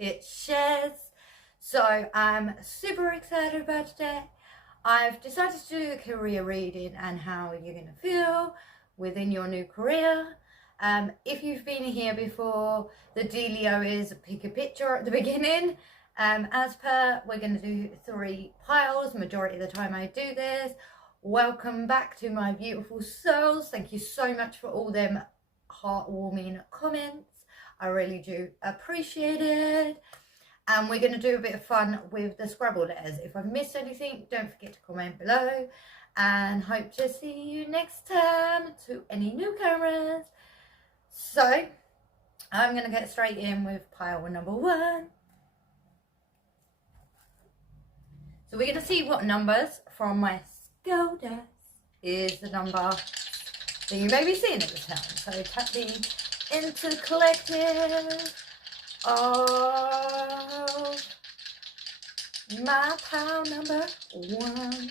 it's Chez. So I'm super excited about today. I've decided to do a career reading and how you're going to feel within your new career. If you've been here before, the dealio is pick a picture at the beginning. As per, we're going to do 3 piles, majority of the time I do this. Welcome back to my beautiful souls. Thank you so much for all them heartwarming comments. I really do appreciate it. And we're going to do a bit of fun with the Scrabble letters. If I've missed anything, don't forget to comment below. And hope to see you next time to any newcomers. So, I'm going to get straight in with pile number 1. So we're going to see what numbers from my skill desk is the number that you may be seeing at the time. So tap the into collective of my pile number 1.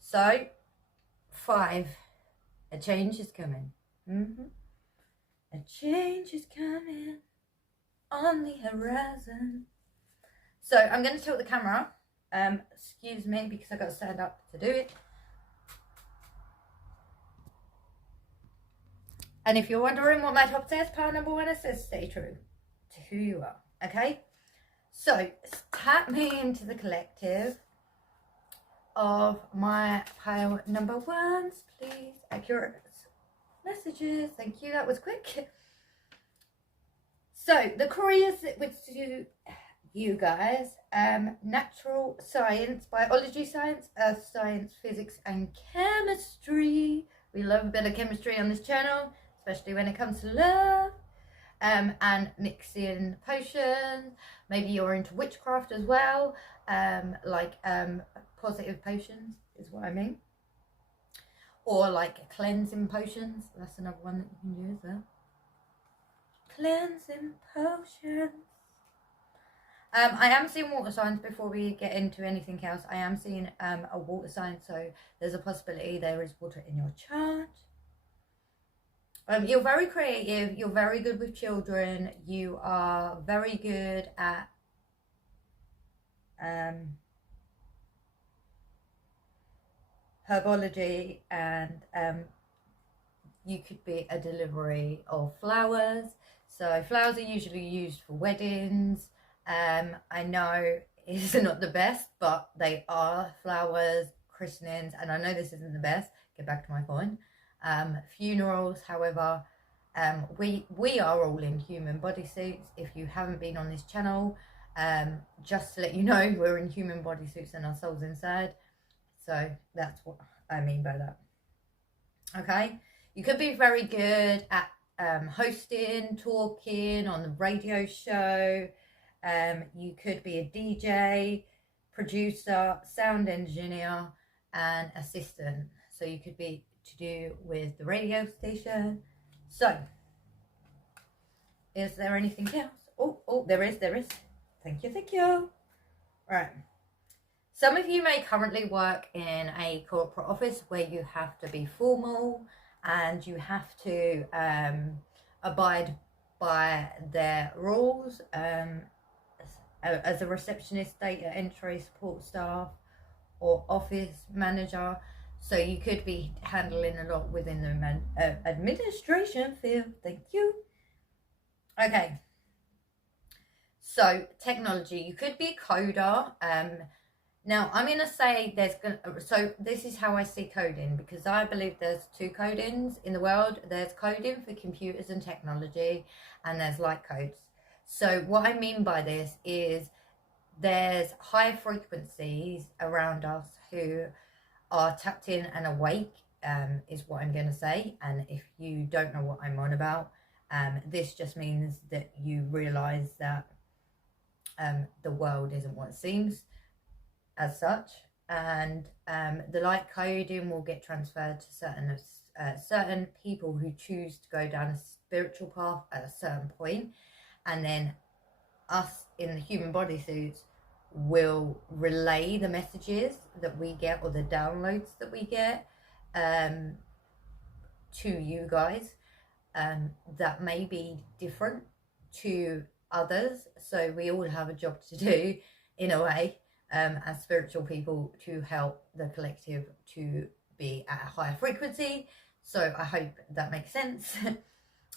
So 5, a change is coming. A change is coming on the horizon. So I'm going to tilt the camera. Excuse me, because I've got to stand up to do it. And if you're wondering what my top says, pile number 1, it says stay true to who you are. Okay? So tap me into the collective of my pile number 1s, please. Accurate messages. Thank you. That was quick. So the careers that would suit you guys: natural science, biology science, earth science, physics and chemistry. We love a bit of chemistry on this channel, especially when it comes to love. And mixing potions. Maybe you're into witchcraft as well, like positive potions is what I mean, or like cleansing potions. That's another one that you can use there. Cleansing potions. I am seeing water signs before we get into anything else. I am seeing a water sign, so there's a possibility there is water in your chart. You're very creative, you're very good with children, you are very good at herbology, and you could be a delivery of flowers. So flowers are usually used for weddings. I know it's not the best, but they are flowers, christenings, and I know this isn't the best, get back to my point. Funerals, however, we are all in human bodysuits. If you haven't been on this channel, just to let you know, we're in human bodysuits and our souls inside. So that's what I mean by that. Okay, you could be very good at hosting, talking on the radio show. You could be a DJ, producer, sound engineer and assistant. So you could be to do with the radio station. So is there anything else? Oh, there is. Thank you. Right. Some of you may currently work in a corporate office where you have to be formal and you have to abide by their rules. As a receptionist, data entry, support staff or office manager. So you could be handling a lot within the administration field. Thank you. Okay. So technology, you could be a coder. Now I'm going to say so this is how I see coding, because I believe there's 2 codings in the world. There's coding for computers and technology, and there's light codes. So what I mean by this is there's higher frequencies around us who are tapped in and awake, is what I'm going to say. And if you don't know what I'm on about, this just means that you realise that the world isn't what it seems as such. And the light coding will get transferred to certain people who choose to go down a spiritual path at a certain point. And then us in the human bodysuits will relay the messages that we get, or the downloads that we get, to you guys. that may be different to others. So we all have a job to do in a way, as spiritual people, to help the collective to be at a higher frequency. So I hope that makes sense.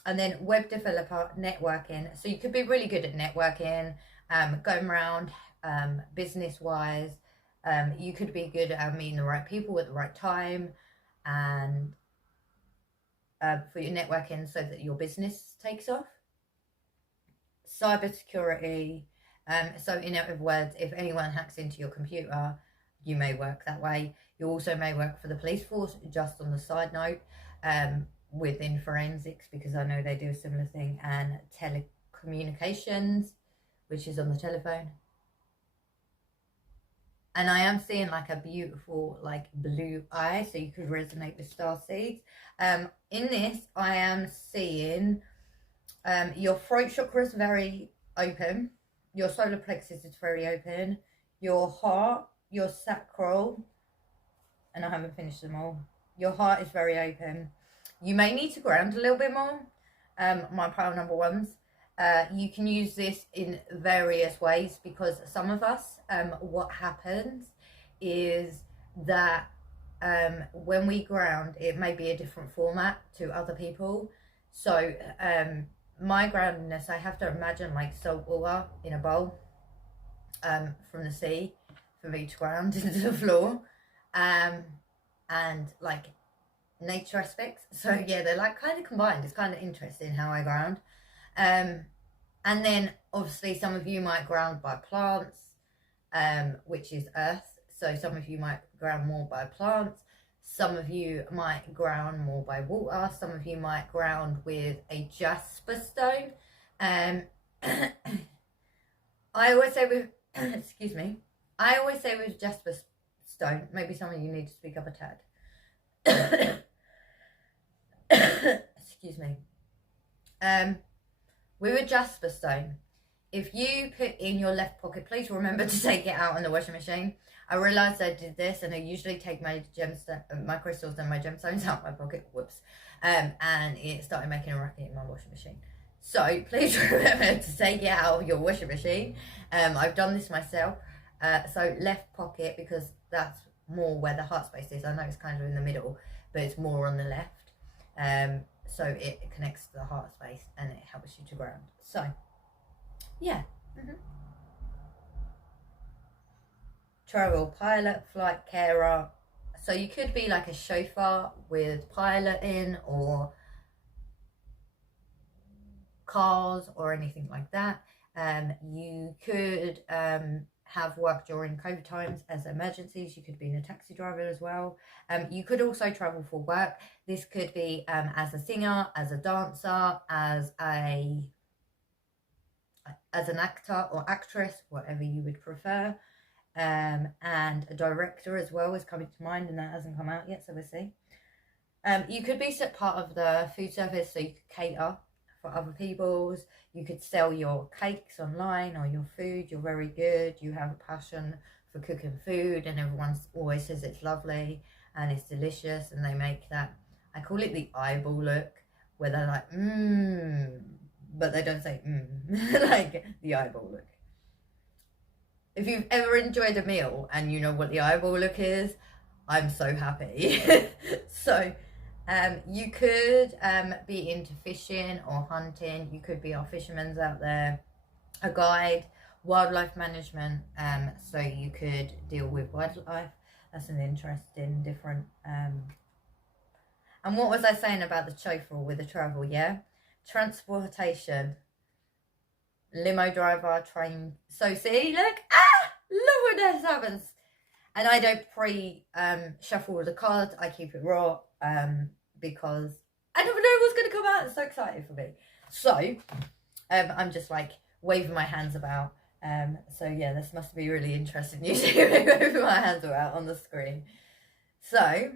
And then web developer, networking. So you could be really good at networking, going around business wise. You could be good at meeting the right people at the right time, and for your networking, so that your business takes off. Cybersecurity. So in other words, if anyone hacks into your computer, you may work that way. You also may work for the police force, just on the side note, within forensics, because I know they do a similar thing, and telecommunications, which is on the telephone. And I am seeing like a beautiful like blue eye, so you could resonate with star seeds. In this, I am seeing your throat chakra is very open. Your solar plexus is very open. Your heart, your sacral, and I haven't finished them all. Your heart is very open. You may need to ground a little bit more. My pile number ones. You can use this in various ways, because some of us, what happens is that when we ground, it may be a different format to other people. So my groundedness, I have to imagine like salt water in a bowl from the sea for me to ground into the floor, and like nature aspects. So yeah, they're like kind of combined. It's kind of interesting how I ground. And then obviously some of you might ground by plants, which is earth. So some of you might ground more by plants. Some of you might ground more by water. Some of you might ground with a jasper stone. I always say with, excuse me, I always say with jasper stone, maybe some of you need to speak up a tad. Excuse me. With a jasper stone, if you put in your left pocket, please remember to take it out on the washing machine. I realised I did this, and I usually take my my crystals and my gemstones out of my pocket. Whoops. And it started making a racket in my washing machine. So please remember to take it out of your washing machine. I've done this myself. So left pocket, because that's more where the heart space is. I know it's kind of in the middle, but it's more on the left. So it connects to the heart space and it helps you to ground. So yeah. Travel, pilot, flight carer. So you could be like a chauffeur with piloting, or cars or anything like that. You could have work during COVID times as emergencies. You could be a taxi driver as well. You could also travel for work. This could be as a singer, as a dancer, as an actor or actress, whatever you would prefer. And a director as well is coming to mind, and that hasn't come out yet, so we'll see. You could be part of the food service, so you could cater for other people's. You could sell your cakes online or your food. You're very good. You have a passion for cooking food, and everyone always says it's lovely and it's delicious, and they make that, I call it the eyeball look, where they're like, but they don't say like the eyeball look. If you've ever enjoyed a meal and you know what the eyeball look is, I'm so happy. So you could be into fishing or hunting. You could be our fishermen out there, a guide, wildlife management. So you could deal with wildlife. That's an interesting, different. And what was I saying about the chauffeur with the travel? Yeah, transportation, limo driver, train. So see, look when this happens. And I don't shuffle the cards. I keep it raw because I never know what's going to come out. It's so exciting for me. So I'm just like waving my hands about. So yeah, this must be really interesting. You see me waving my hands about on the screen. So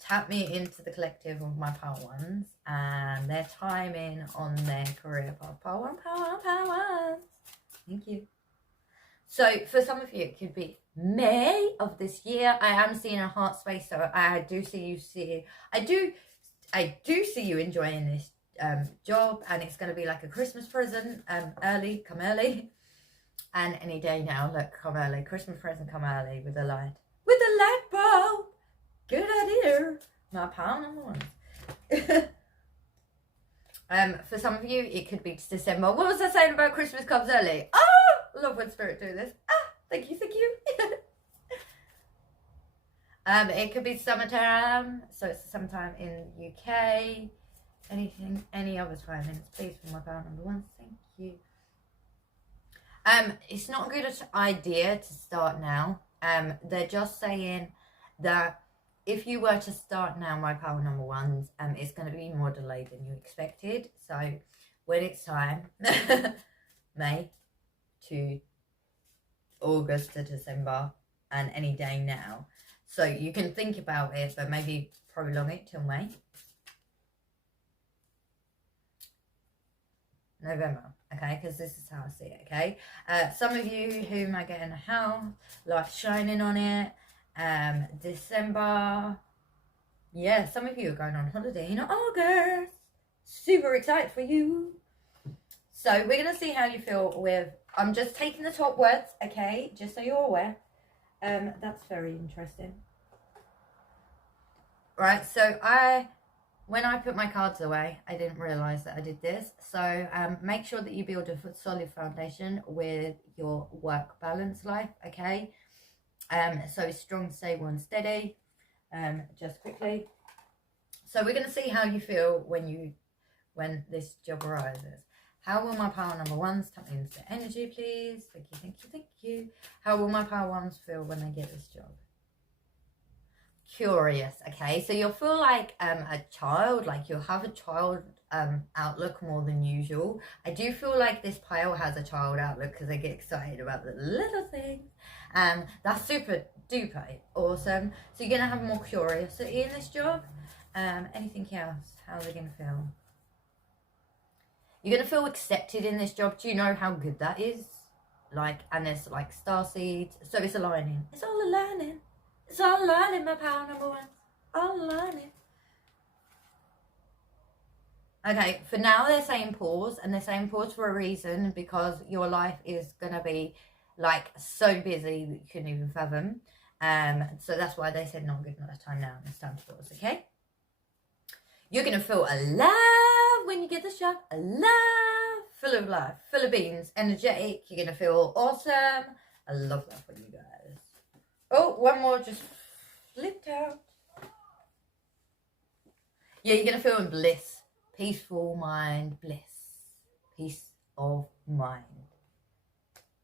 tap me into the collective of my power ones and their timing on their career path. Power ones. Thank you. So for some of you, it could be May of this year. I am seeing a heart space, so I do see you see. I do I do see you enjoying this job, and it's going to be like a Christmas present. Early, come early, and any day now. Look, come early. Christmas present, come early with a light. With a light bulb. Good idea. My power number one. For some of you, it could be December. What was I saying about Christmas comes early? Oh, love when spirit do this. Thank you, thank you. It could be summertime, so it's summertime in UK. Anything, any other 5 minutes, please, for my power number one. Thank you. It's not a good idea to start now. They're just saying that if you were to start now, my power number ones, it's going to be more delayed than you expected. So when it's time, May to August to December, and any day now. So you can think about it, but maybe prolong it till May. November, okay, because this is how I see it, okay? Some of you who might get in a house, light shining on it, December, yeah, some of you are going on holiday in August. Super excited for you. So we're going to see how you feel with, I'm just taking the top words, okay, just so you're aware. That's very interesting. Right, so when I put my cards away, I didn't realise that I did this. So make sure that you build a solid foundation with your work balance life, okay? So strong, stable and steady, just quickly. So we're going to see how you feel when this job arises. How will my power number ones tap into the energy, please? Thank you, thank you, thank you. How will my power ones feel when they get this job? Curious, okay? So you'll feel like a child, like you'll have a child outlook more than usual. I do feel like this pile has a child outlook because they get excited about the little things. That's super duper awesome. So you're going to have more curiosity in this job. Anything else? How are they going to feel? You're going to feel accepted in this job. Do you know how good that is? Like, and there's like star seeds. So it's aligning. It's all aligning. It's all aligning, my power number one. All aligning. Okay, for now they're saying pause. And they're saying pause for a reason. Because your life is going to be like so busy that you couldn't even fathom. So that's why they said not good enough time now. It's time to pause, okay? You're going to feel alive when you get the shot. Alive. Full of life. Full of beans. Energetic. You're going to feel awesome. I love that for you guys. Oh, one more just flipped out. Yeah, you're going to feel in bliss. Peaceful mind, bliss. Peace of mind.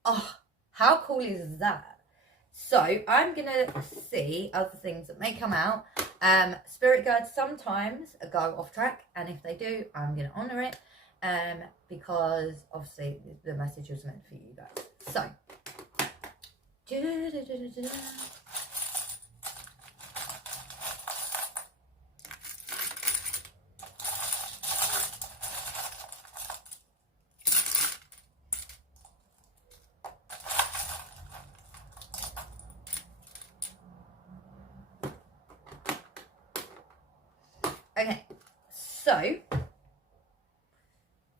Oh, how cool is that? So I'm going to see other things that may come out. Spirit guides sometimes go off track, and if they do, I'm going to honour it, because obviously the message was meant for you guys. So, okay, so,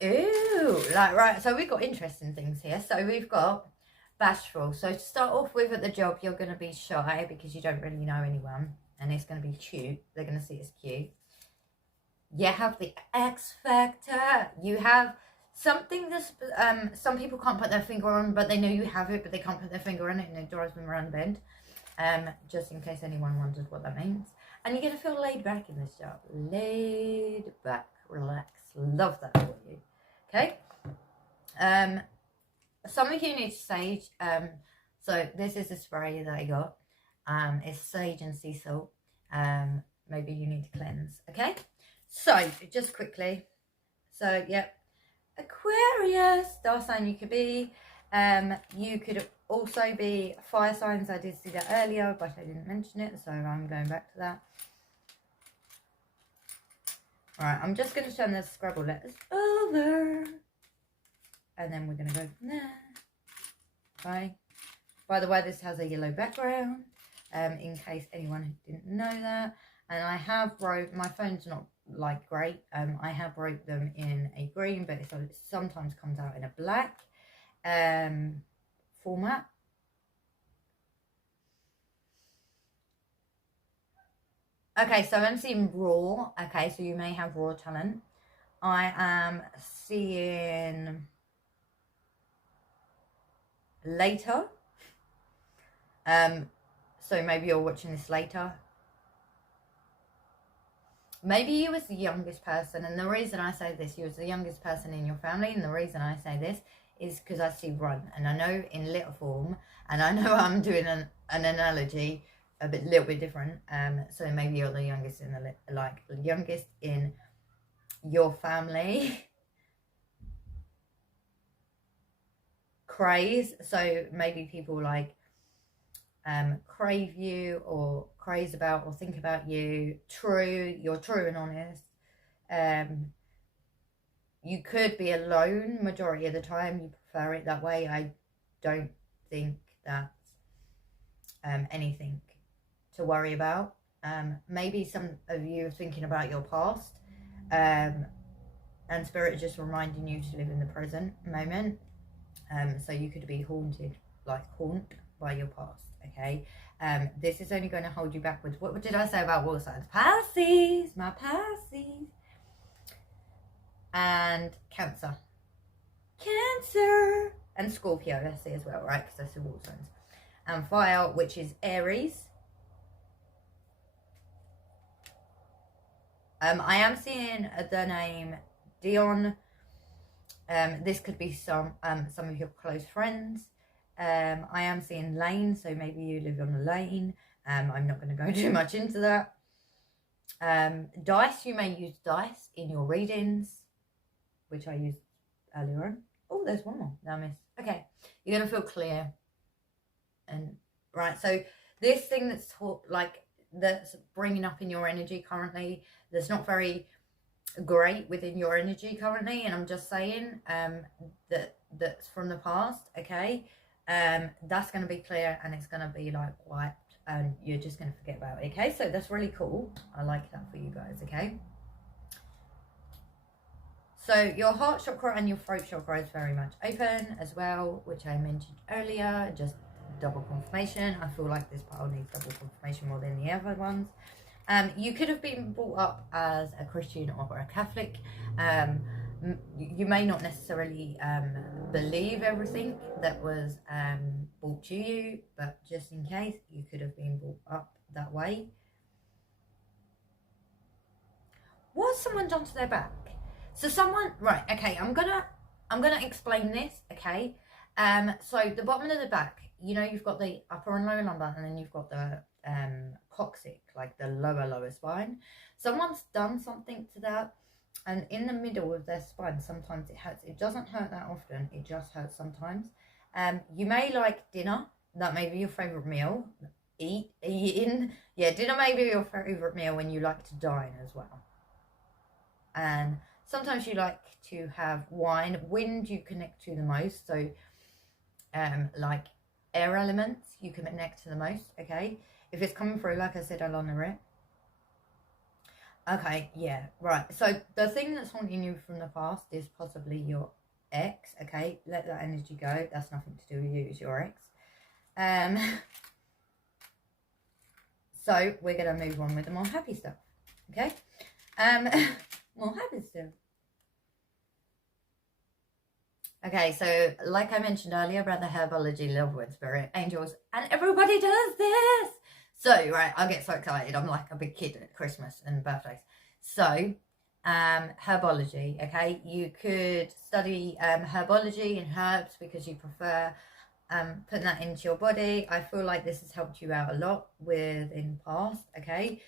ooh, like, right, so we've got interesting things here. So we've got bashful. So to start off with at the job, you're going to be shy because you don't really know anyone. And it's going to be cute. They're going to see it's cute. You have the X factor. You have something that some people can't put their finger on, but they know you have it, but they can't put their finger on it, and it drives them around the bend. Just in case anyone wondered what that means. And you're going to feel laid back in this job. Laid back, relax. Love that for you. Okay? Some of you need sage. So this is the spray that I got. It's sage and sea salt. Maybe you need to cleanse. Okay? So, just quickly. So, yep. Aquarius. Star sign you could be. You could also be fire signs. I did see that earlier, but I didn't mention it, so I'm going back to that. Alright, I'm just going to turn the Scrabble letters over. And then we're going to go from there. Okay. By the way, this has a yellow background. In case anyone didn't know that. And I have wrote, my phone's not like great. I have wrote them in a green, but it sometimes comes out in a black format. Okay, so I'm seeing raw. Okay, so you may have raw talent. I am seeing later. So maybe you're watching this later. Maybe you was the youngest person, and the reason I say this, you was the youngest person in your family, and the reason I say this is because I see run, and I know in little form, and I know I'm doing an analogy a little bit different. So maybe you're the youngest in the youngest in your family. Craze, so maybe people like crave you or craze about or think about you. You're true and honest. You could be alone majority of the time. You prefer it that way. I don't think that's anything to worry about. Maybe some of you are thinking about your past, and spirit is just reminding you to live in the present moment. So you could be haunted by your past. Okay, this is only going to hold you backwards. What did I say about water signs? Pisces, my Pisces, and Cancer, and Scorpio. I see as well, right? Because that's the water signs. And fire, which is Aries. I am seeing the name Dion. This could be some of your close friends. I am seeing lane, so maybe you live on a lane. I'm not going to go too much into that. Dice, you may use dice in your readings, which I used earlier on. Oh, there's one more that I missed. Okay, you're going to feel clear. And right, so this thing that's bringing up in your energy currently, that's not very great within your energy currently, and I'm just saying that's from the past. Okay, that's going to be clear, and it's going to be like wiped, and you're just going to forget about it. Okay, so that's really cool. I like that for you guys. Okay, so your heart chakra and your throat chakra is very much open as well, which I mentioned earlier. Just double confirmation. I feel like this pile needs double confirmation more than the other ones. You could have been brought up as a Christian or a Catholic. You may not necessarily believe everything that was brought to you, but just in case, you could have been brought up that way. What's someone done to their back? So someone, right, okay, I'm gonna explain this, okay? So the bottom of the back, you know, you've got the upper and lower lumbar, and then you've got the coccyx, like the lower spine. Someone's done something to that, and in the middle of their spine, sometimes it hurts. It doesn't hurt that often, it just hurts sometimes. You may like dinner. That may be your favorite meal. Eating, yeah, dinner may be your favorite meal when you like to dine as well. And sometimes you like to have wine. Wind you connect to the most, so like air elements you can connect to the most. Okay, if it's coming through, like I said, I'll honor it. Okay, yeah, right. So the thing that's haunting you from the past is possibly your ex. Okay, let that energy go. That's nothing to do with you, it's your ex. So we're gonna move on with the more happy stuff. Okay, more happy stuff. Okay, so like I mentioned earlier about the herbology, love word, spirit, angels, and everybody does this. So, right, I get so excited. I'm like a big kid at Christmas and birthdays. So, herbology, okay? You could study herbology and herbs because you prefer putting that into your body. I feel like this has helped you out a lot in past, okay?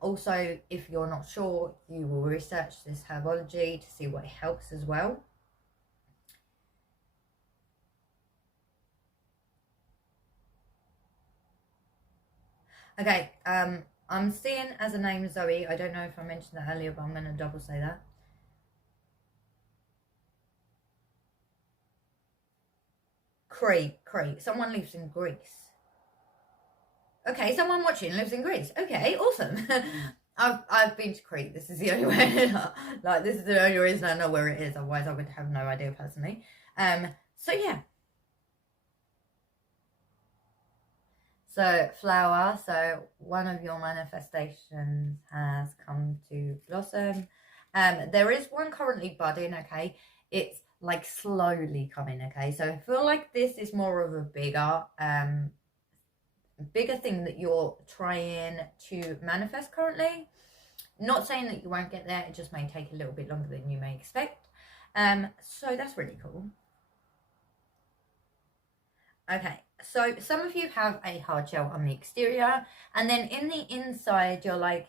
Also, if you're not sure, you will research this herbology to see what helps as well. Okay, I'm seeing as a name Zoe. I don't know if I mentioned that earlier, but I'm going to double say that. Crete. Someone lives in Greece. Okay, someone watching lives in Greece. Okay, awesome. I've been to Crete. This is the only way. Like, this is the only reason I know where it is. Otherwise, I would have no idea personally. So yeah. So flower. So one of your manifestations has come to blossom. There is one currently budding. Okay, it's like slowly coming. Okay, so I feel like this is more of a bigger thing that you're trying to manifest currently. Not saying that you won't get there, it just may take a little bit longer than you may expect. So that's really cool. Okay, so some of you have a hard shell on the exterior, and then in the inside you're like,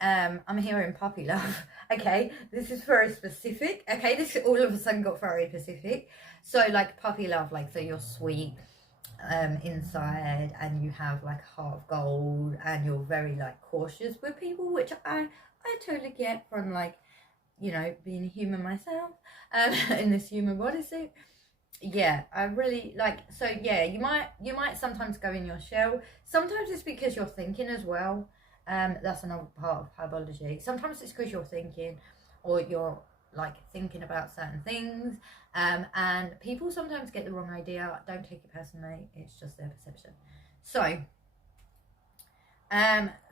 I'm hearing puppy love. Okay, this is very specific. Okay, this all of a sudden got very specific. So like puppy love, like, so you're sweet inside, and you have like a heart of gold, and you're very like cautious with people, which I totally get from, like, you know, being a human myself, in this human bodysuit. Yeah, I really like, so yeah, you might sometimes go in your shell. Sometimes it's because you're thinking as well. That's another part of herbology. Sometimes it's because you're thinking, or you're like thinking about certain things, and people sometimes get the wrong idea. Don't take it personally, it's just their perception. So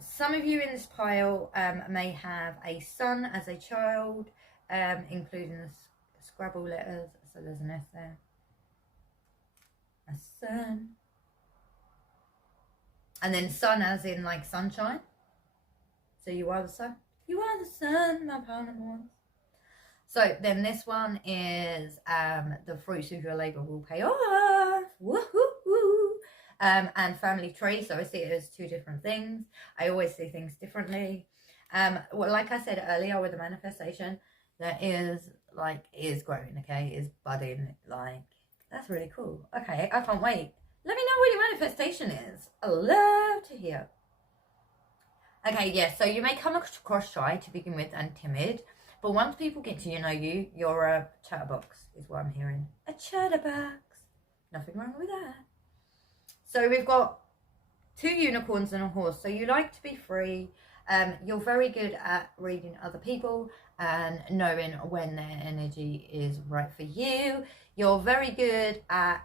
some of you in this pile may have a sun as a child, including the Scrabble letters. So there's an S there, a sun, and then sun as in like sunshine. So you are the sun. You are the sun, my partner wants. So then this one is the fruits of your labour will pay off. Woohoo! And family tree. So I see it as two different things. I always see things differently. Well, like I said earlier with the manifestation, that is like, it is growing, okay? It is budding, like, that's really cool. Okay, I can't wait. Let me know what your manifestation is. I love to hear. Okay, yeah, so you may come across shy to begin with and timid, but once people get to know you, you're a chatterbox, is what I'm hearing. A chatterbox. Nothing wrong with that. So we've got 2 unicorns and a horse. So you like to be free. You're very good at reading other people and knowing when their energy is right for you. You're very good at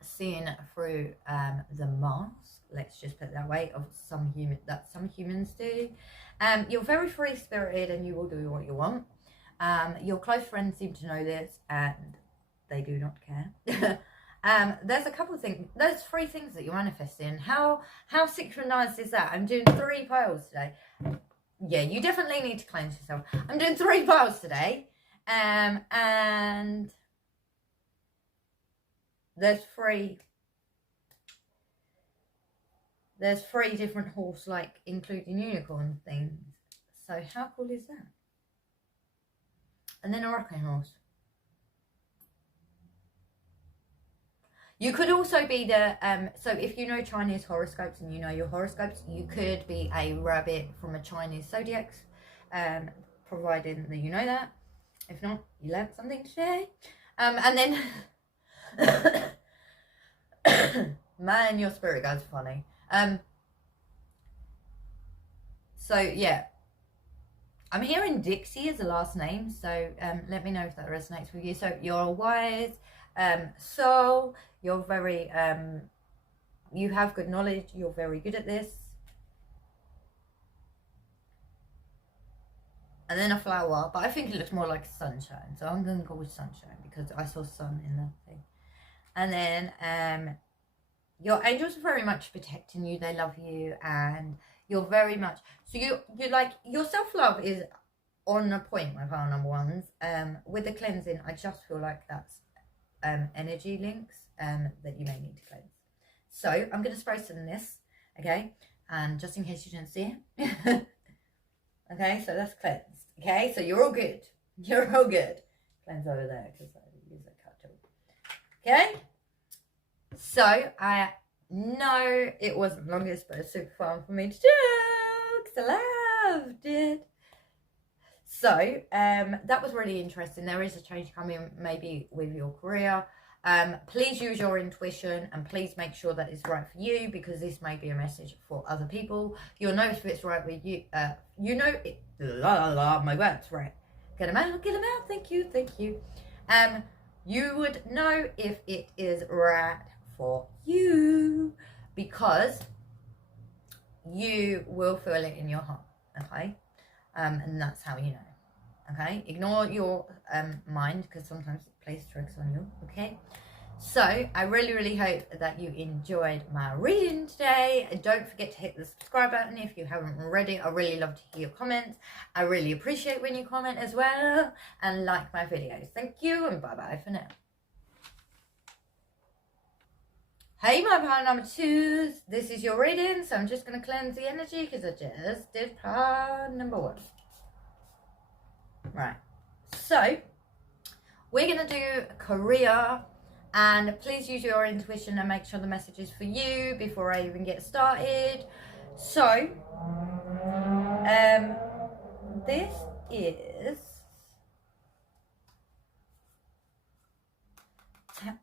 seeing through the mask, let's just put it that way, of some humans do. You're very free spirited and you will do what you want. Your close friends seem to know this and they do not care. There's a couple of things, there's 3 things that you're manifesting. How synchronized is that? I'm doing 3 piles today. Yeah, you definitely need to cleanse yourself. I'm doing 3 piles today, and there's 3 different horse, like including unicorn things. So how cool is that? And then a rocking horse. You could also be the, so if you know Chinese horoscopes and you know your horoscopes, you could be a rabbit from a Chinese zodiac, providing that you know that. If not, you learned something today. And then, man, your spirit guides are funny. So yeah, I'm hearing Dixie as a last name, so let me know if that resonates with you. So you're wise, soul, you're very, you have good knowledge, you're very good at this. And then a flower, but I think it looks more like sunshine, so I'm going to go with sunshine because I saw sun in the thing. And then your angels are very much protecting you, they love you, and you're very much, so you're like, your self-love is on a point, my pile number ones. With the cleansing, I just feel like that's energy links that you may need to cleanse. So I'm going to spray some of this, okay, and just in case you didn't see it. Okay, so that's cleansed. Okay, so you're all good. You're all good. Cleanse over there because I use a cut tool. Okay, so I know it wasn't the longest, but it's super fun for me to do because I loved it. So that was really interesting. There is a change coming maybe with your career. Please use your intuition and please make sure that it's right for you, because this may be a message for other people. You'll know if it's right with you. You know it. My words, right? Get them out, get them out. Thank you, thank you. You would know if it is right for you, because you will feel it in your heart, okay? And that's how you know, okay? Ignore your mind, because sometimes it plays tricks on you, okay? So I really hope that you enjoyed my reading today. Don't forget to hit the subscribe button if you haven't already. I really love to hear your comments. I really appreciate when you comment as well, and like my videos. Thank you, and bye bye for now. Hey my pile number 2s, this is your reading, so I'm just going to cleanse the energy because I just did pile number 1. Right, so we're going to do career, and please use your intuition and make sure the message is for you before I even get started. So, this is...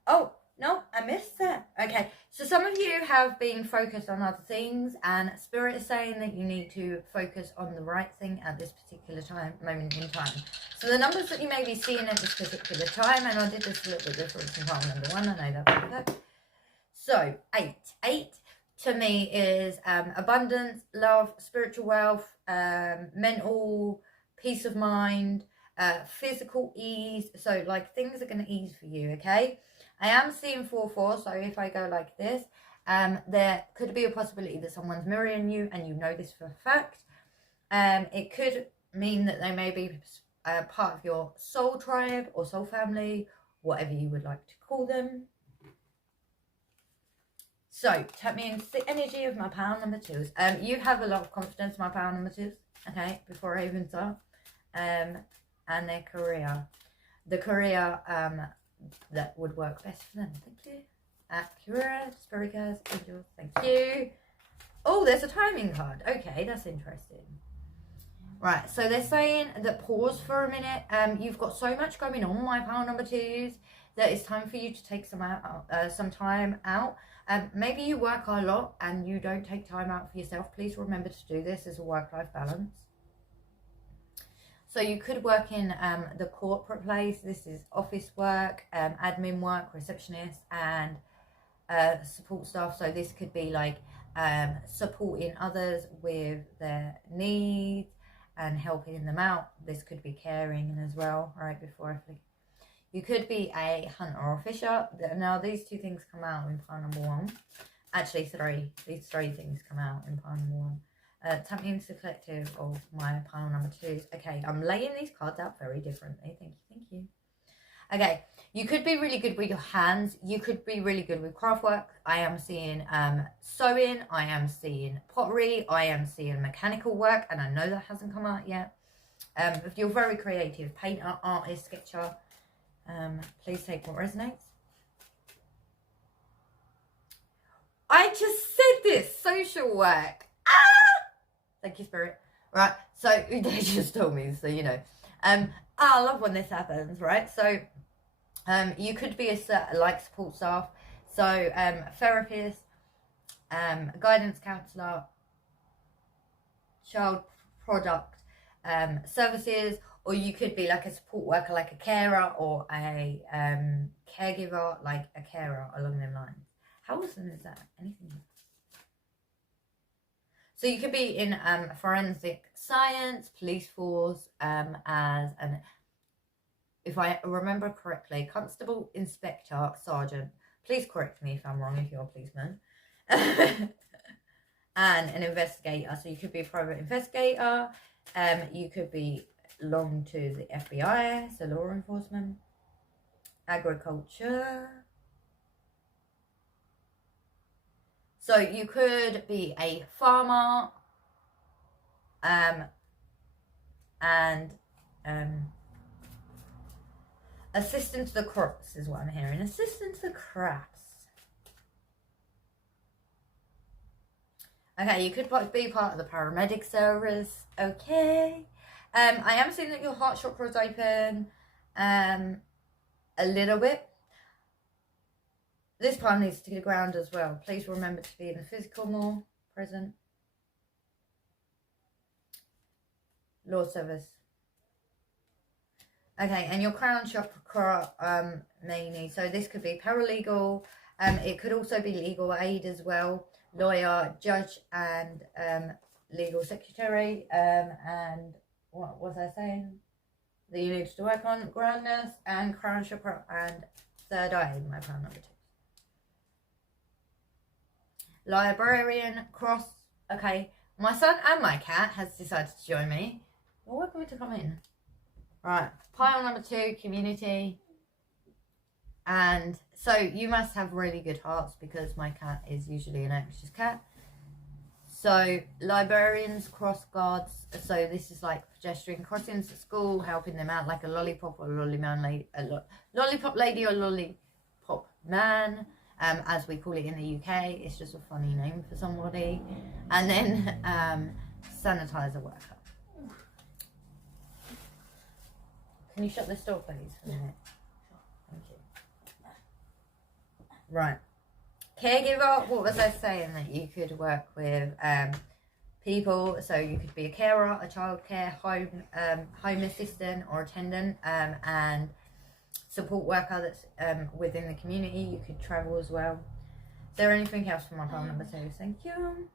Oh, no, I missed that. Okay, so some of you have been focused on other things, and Spirit is saying that you need to focus on the right thing at this particular moment in time. So the numbers that you may be seeing at this particular time, and I did this a little bit different from pile number 1, I know that. So 8. 8 to me is abundance, love, spiritual wealth, mental peace of mind, physical ease. So like things are going to ease for you, okay? I am seeing 4-4, so if I go like this, there could be a possibility that someone's mirroring you and you know this for a fact. It could mean that they may be part of your soul tribe or soul family, whatever you would like to call them. So, tap me into the energy of my pile number 2s. You have a lot of confidence, my pile number 2s, okay, before I even start. And their career. The career that would work best for them. Thank you. Accurate, spirit guides, angels, thank you. Oh, there's a timing card. Okay, that's interesting. Right, so they're saying that pause for a minute. You've got so much going on, my pile number 2s, that it's time for you to take some time out. Maybe you work a lot and you don't take time out for yourself. Please remember to do this as a work-life balance. So you could work in the corporate place. This is office work, admin work, receptionist, and support staff. So this could be like supporting others with their needs and helping them out. This could be caring as well, right before I flick. You could be a hunter or fisher. Now these 2 things come out in pile number 1. Actually 3. These 3 things come out in pile number 1. Tap me into the collective of my pile number 2s. Okay, I'm laying these cards out very differently. Thank you, thank you. Okay, you could be really good with your hands. You could be really good with craft work. I am seeing sewing. I am seeing pottery. I am seeing mechanical work, and I know that hasn't come out yet. If you're very creative, painter, artist, sketcher, please take what resonates. I just said this, social work. Thank you, Spirit. Right, so they just told me, so you know. I love when this happens, right? So you could be a support staff, so therapist, guidance counsellor, child product services, or you could be like a support worker, like a carer, or a caregiver, like a carer along them lines. How awesome is that? Anything else? So you could be in forensic science, police force, as an, if I remember correctly, constable, inspector, sergeant. Please correct me if I'm wrong if you're a policeman. And an investigator. So you could be a private investigator. You could belong to the FBI, so law enforcement, agriculture. So you could be a farmer, and assistant to the crops is what I'm hearing. Assistant to the crops. Okay, you could be part of the paramedic service. Okay. I am seeing that your heart chakra is open a little bit. This pile needs to ground as well. Please remember to be in the physical more, present. Lord service. Okay, and your crown chakra mainly. So this could be paralegal. It could also be legal aid as well. Lawyer, judge, and legal secretary. And what was I saying? That you need to work on groundness and crown chakra and third eye. My crown number 2. Librarian, cross. Okay, my son and my cat has decided to join me. You're welcome to come in. Right, pile number 2, community. And so you must have really good hearts because my cat is usually an anxious cat. So librarians, cross guards. So this is like gesturing crossings at school, helping them out, like a lollipop or a lollipop lady or lollipop man. As we call it in the UK, it's just a funny name for somebody. And then sanitizer worker. Can you shut this door, please, for a minute? Thank you. Right. Caregiver, what was I saying? That you could work with people, so you could be a carer, a childcare, home assistant or attendant, and support worker that's within the community. You could travel as well. Is there anything else for my pile number 2? Thank you.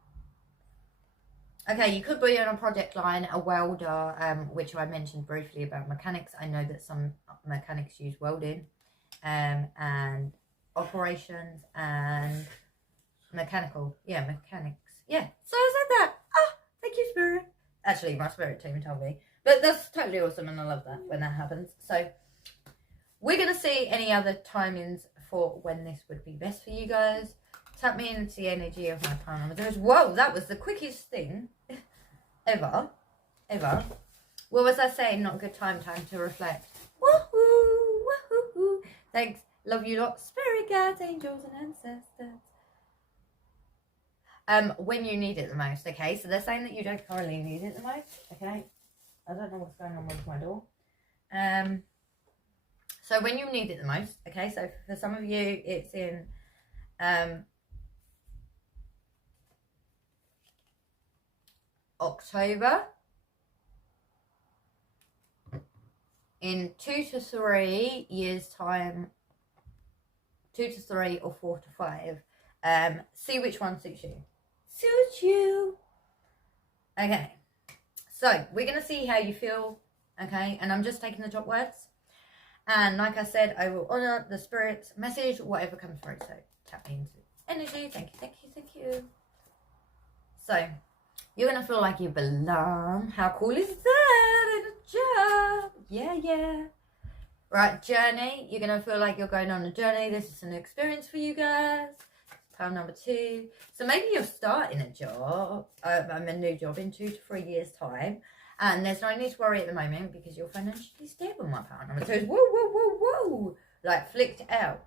Okay, you could be on a project line, a welder, which I mentioned briefly about mechanics. I know that some mechanics use welding, and operations and mechanical. Yeah, mechanics. Yeah, so I said that. Ah, thank you, Spirit. Actually, my Spirit team told me. But that's totally awesome, and I love that when that happens. So we're going to see any other timings for when this would be best for you guys. Tap me into the energy of my pile number 2. Whoa, that was the quickest thing ever. What was I saying? Not a good time to reflect. Woohoo, woohoo. Thanks. Love you lot. Spirit guides, angels, and ancestors. When you need it the most, okay? So they're saying that you don't currently need it the most, okay? I don't know what's going on with my door. So when you need it the most, okay? So for some of you, it's in October. In 2 to 3 years' time, 2 to 3 or 4 to 5. See which one suits you. Suits you. Okay. So we're going to see how you feel. Okay. And I'm just taking the top words. And like I said, I will honour the Spirit's message, whatever comes through. So tap me into energy. Thank you, thank you, thank you. So you're going to feel like you belong. How cool is that in a job? Yeah, yeah. Right, journey. You're going to feel like you're going on a journey. This is an experience for you guys. Pile number 2. So maybe you're starting a job, a new job in 2 to 3 years' time. And there's no need to worry at the moment because you're financially stable. My pile number 2 is woo, woo, woo, woo. Like flicked out.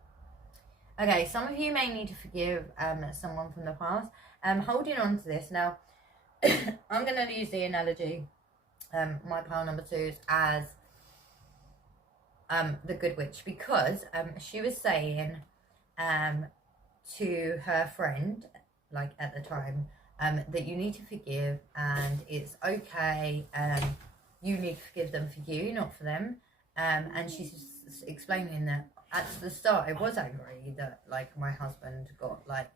Okay, some of you may need to forgive someone from the past. Holding on to this. Now, I'm going to use the analogy, my pile number 2 as the good witch, because she was saying to her friend, like at the time, that you need to forgive and it's okay, you need to forgive them for you, not for them. And she's explaining that at the start I was angry that like my husband got like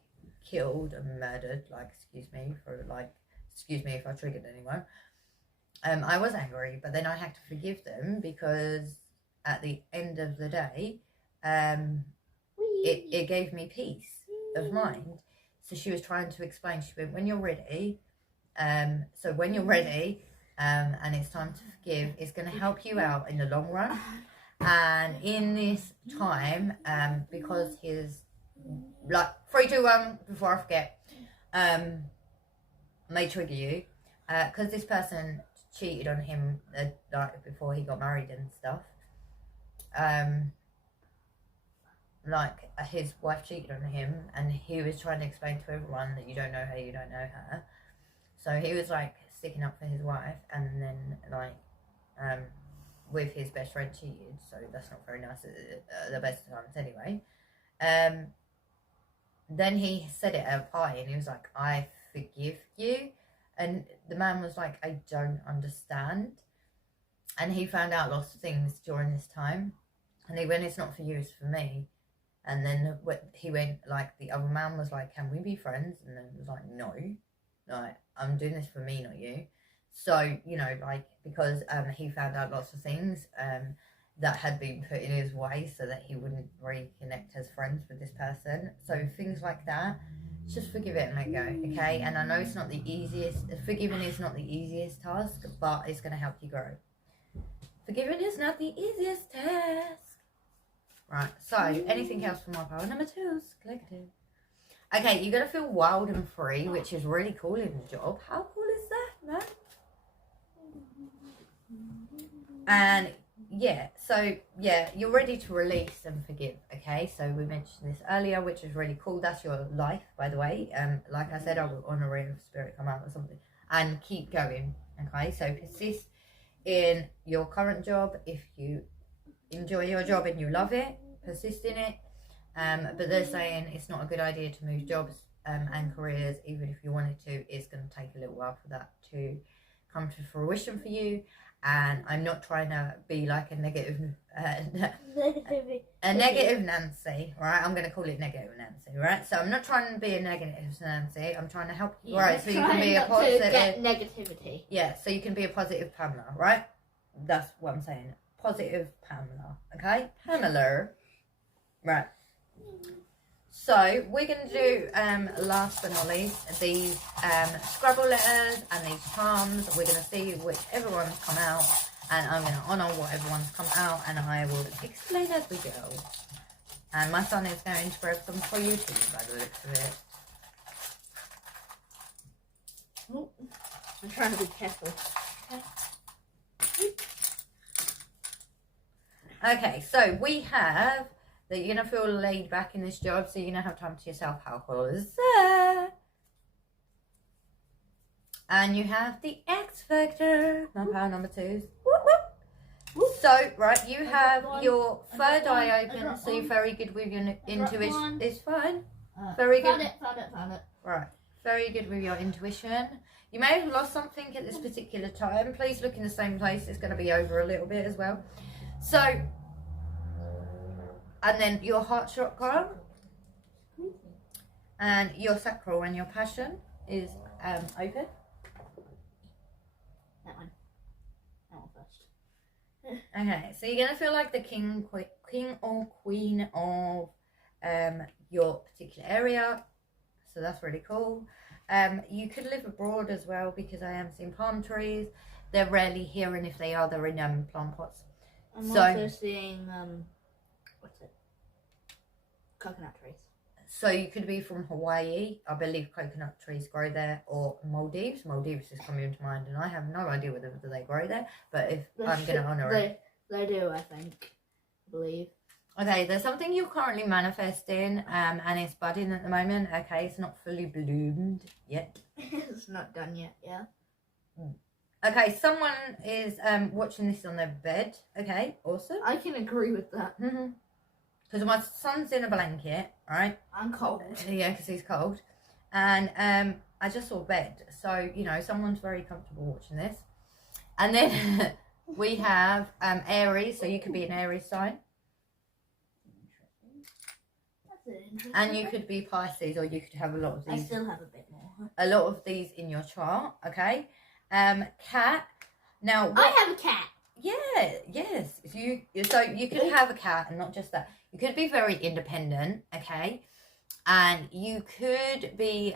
killed and murdered, like excuse me if I triggered anyone. I was angry, but then I had to forgive them because at the end of the day, it gave me peace of mind. So she was trying to explain, she went, when you're ready, so when you're ready, and it's time to forgive, it's going to help you out in the long run. And in this time, because his, like, 3, 2, 1, before I forget, may trigger you, because this person cheated on him like before he got married and stuff. Like his wife cheated on him, and he was trying to explain to everyone that you don't know her, you don't know her. So he was like sticking up for his wife, and then like with his best friend cheated. So that's not very nice at the best of times, anyway. then he said it at a party and he was like, I forgive you. And the man was like, I don't understand. And he found out lots of things during this time. And he went, it's not for you, it's for me. And then he went, like, the other man was like, can we be friends? And then was like, no. Like, I'm doing this for me, not you. So, you know, like, because he found out lots of things that had been put in his way so that he wouldn't reconnect as friends with this person. So things like that, just forgive it and let go, okay? And I know it's not the easiest, forgiving is not the easiest task, but it's going to help you grow. Forgiving is not the easiest task. Right, so anything else for my power number 2 is collective. Okay, you're going to feel wild and free, which is really cool in the job. How cool is that, man? And yeah, so yeah, you're ready to release and forgive, okay? So we mentioned this earlier, which is really cool. That's your life, by the way. Like I said, I will honour if spirit come out or something. And keep going, okay? So persist in your current job. If you enjoy your job and you love it, persist in it. But they're saying it's not a good idea to move jobs and careers, even if you wanted to. It's going to take a little while for that to come to fruition for you. And I'm not trying to be like a negative Nancy, right? I'm going to call it negative Nancy, right? So I'm not trying to be a negative Nancy. I'm trying to help you, right? So you can be a positive. Get negativity. Yeah, so you can be a positive Pamela, right? That's what I'm saying. Positive Pamela, okay? Pamela, right? So we're going to do, last but not least, these Scrabble letters and these charms. We're going to see whichever ones come out, and I'm going to honour whatever ones come out, and I will explain as we go. And my son is going to grab some for you too, by the looks of it. Oh, I'm trying to be careful. Okay, so we have that you're going to feel laid back in this job, so you're going to have time to yourself. How cool is that? And you have the X Factor. My power number 2s. Whoop, whoop. So, right, you have your third eye open, so you're very good with your intuition. It's fine. Very good. Found it. Right, very good with your intuition. You may have lost something at this particular time. Please look in the same place. It's going to be over a little bit as well. So, and then your heart chakra and your sacral and your passion is open. That one first. Okay, so you're going to feel like the king or queen of your particular area. So that's really cool. You could live abroad as well, because I am seeing palm trees. They're rarely here, and if they are, they're in plant pots. I'm also seeing, what's it? Coconut trees. So you could be from Hawaii. I believe coconut trees grow there, or Maldives. Maldives is coming to mind, and I have no idea whether they grow there. But if I'm going to honour it. They do, I think. I believe. Okay, there's something you're currently manifesting, and it's budding at the moment. Okay, it's not fully bloomed yet. It's not done yet, yeah. Okay, someone is watching this on their bed. Okay, awesome. I can agree with that. Because my son's in a blanket, right? I'm cold. Yeah, because he's cold. And I just saw bed. So, you know, someone's very comfortable watching this. And then we have Aries. So you could be an Aries sign. And you could be Pisces, or you could have a lot of these. I still have a bit more. A lot of these in your chart, okay? Cat. Now, I have a cat. Yeah, yes. So you could have a cat, and not just that. You could be very independent, okay? And you could be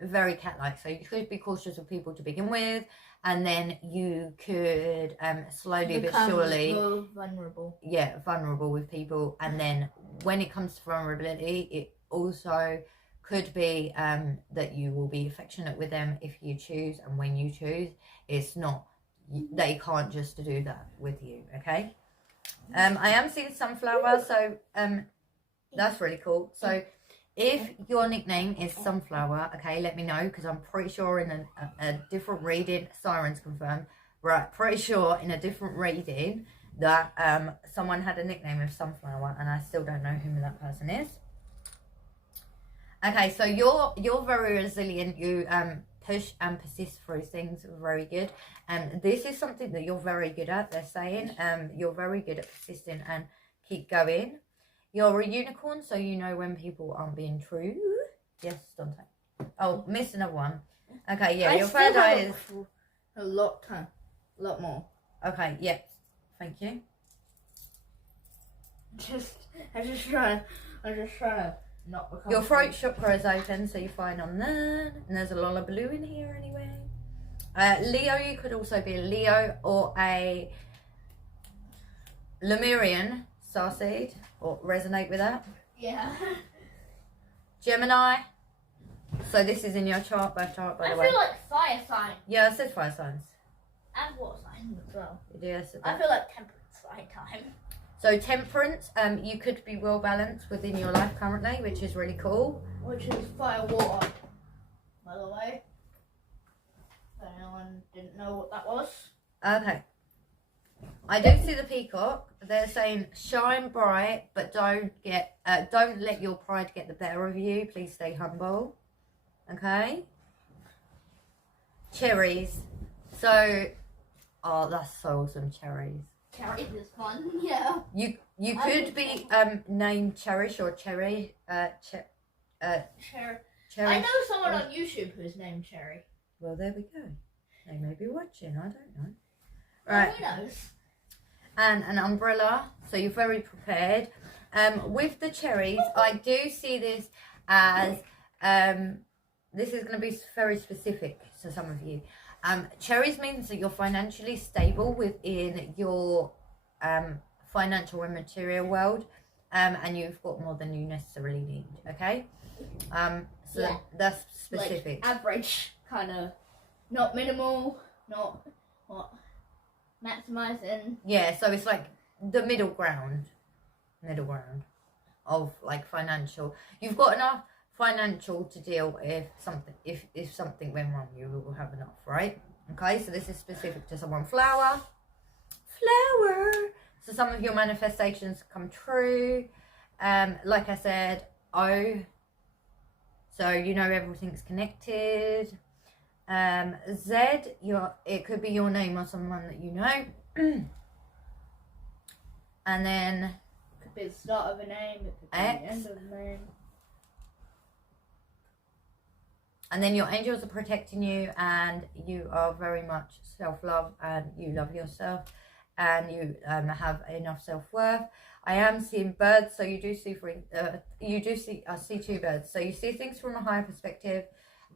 very cat-like. So you could be cautious of people to begin with, and then you could slowly but surely more vulnerable. Yeah, vulnerable with people. And then when it comes to vulnerability, it also could be that you will be affectionate with them if you choose, and when you choose. It's not, they can't just do that with you, okay? I am seeing sunflower, so that's really cool. So if your nickname is Sunflower, okay, let me know, because I'm pretty sure in a different reading, sirens confirmed, right, pretty sure in a different reading that someone had a nickname of Sunflower, and I still don't know who that person is. Okay, so you're very resilient. You push and persist through things. Very good. This is something that you're very good at. They're saying you're very good at persisting and keep going. You're a unicorn, so you know when people aren't being true. Yes, Dante. Oh, missed another one. Okay, yeah, your third eye is a lot more. okay. Yeah, thank you. I'm just trying to not become. Your throat chakra is open, so you're fine on that. And there's a lot of blue in here anyway. Leo, you could also be a Leo or a Lemurian starseed, or resonate with that. Yeah. Gemini. So this is in your chart, birth chart, by the way. I feel like fire sign. Yeah, it says fire signs. And water sign as well. Yes. I feel like temperance sign time. So temperance, you could be well balanced within your life currently, which is really cool. Which is fire water, by the way. If anyone didn't know what that was. Okay. I do see the peacock. They're saying shine bright, but don't let your pride get the better of you. Please stay humble. Okay. Cherries. So, oh, that's so awesome, cherries. Cherry is fun, yeah. You could be named Cherish or Cherry. Cherry. Cherry. I know someone on YouTube who's named Cherry. Well, there we go. They may be watching. I don't know. Well, Right. who knows? And an umbrella, so you're very prepared. With the cherries, I do see this as this is going to be very specific to some of you. Cherries means that you're financially stable within your financial and material world, and you've got more than you necessarily need. Okay, so Yeah. that's specific. Like average, kind of, not minimal, not what, maximizing. Yeah, so it's like the middle ground of like financial. You've got enough financial to deal if something went wrong, you will have enough, right? Okay, so this is specific to someone. Flower. So some of your manifestations come true. Like I said, so you know everything's connected. Z, it could be your name or someone that you know. And then It could be the start of a name, it could be X. the end of a name. And then your angels are protecting you, and you are very much self-love, and you love yourself, and you have enough self-worth. I am seeing birds, so you do see I see two birds. So you see things from a higher perspective,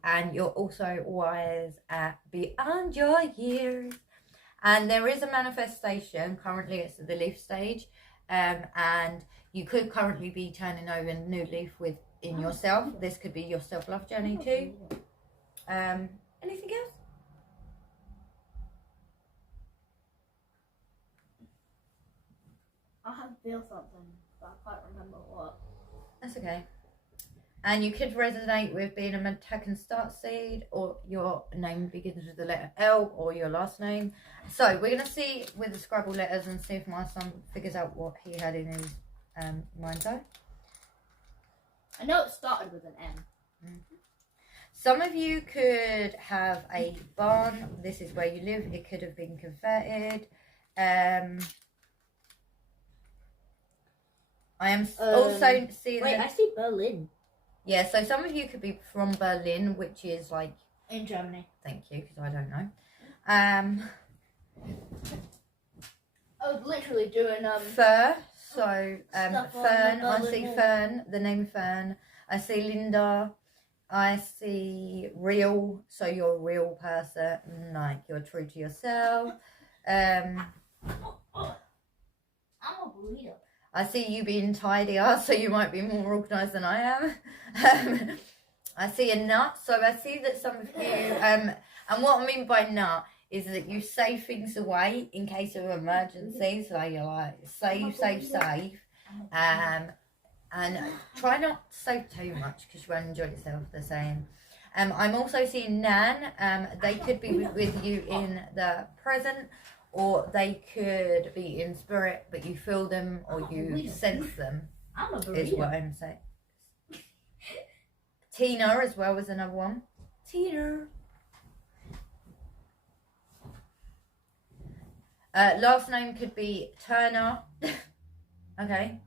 and you're also wise at beyond your years. And there is a manifestation. Currently, it's at the leaf stage, and you could currently be turning over a new leaf within yourself. This could be your self-love journey too. Anything else? I have feel something, but I can't remember what. That's okay. And you could resonate with being a Manhattan start seed, or your name begins with the letter L, or your last name. So we're going to see with the Scrabble letters and see if my son figures out what he had in his mind's eye. I know it started with an M. Mm-hmm. Some of you could have a barn. This is where you live. It could have been converted. I am also seeing... Wait, I see Berlin. Yeah, so some of you could be from Berlin, which is like... In Germany. Thank you, because I don't know. I was literally doing... Fur, so Stuff on Fern, the I Berlin see Wall. Fern, the name Fern. I see Linda. I see real, so you're a real person, like you're true to yourself. I'm a burrito. I see you being tidier, so you might be more organised than I am. I see a nut, so I see that some of you, and what I mean by nut is that you save things away in case of emergency, so you're like, save, and try not to save too much because you won't enjoy yourself, they're saying. I'm also seeing Nan, they could be with you in the present, or they could be in spirit, but you feel them or you sense them, I'm a burrito. is what I'm saying. Tina as well was another one. Tina. Last name could be Turner. Okay.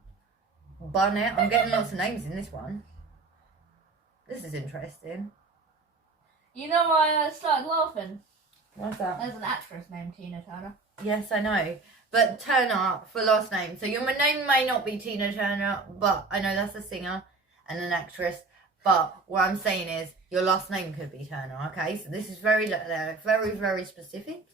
Barnett. I'm getting lots of names in this one. This is interesting. You know why I started laughing? What's that? There's an actress named Tina Turner. Yes, I know. But Turner for last name. So your name may not be Tina Turner, but I know that's a singer and an actress. But what I'm saying is your last name could be Turner, okay? So this is very, very, very specific.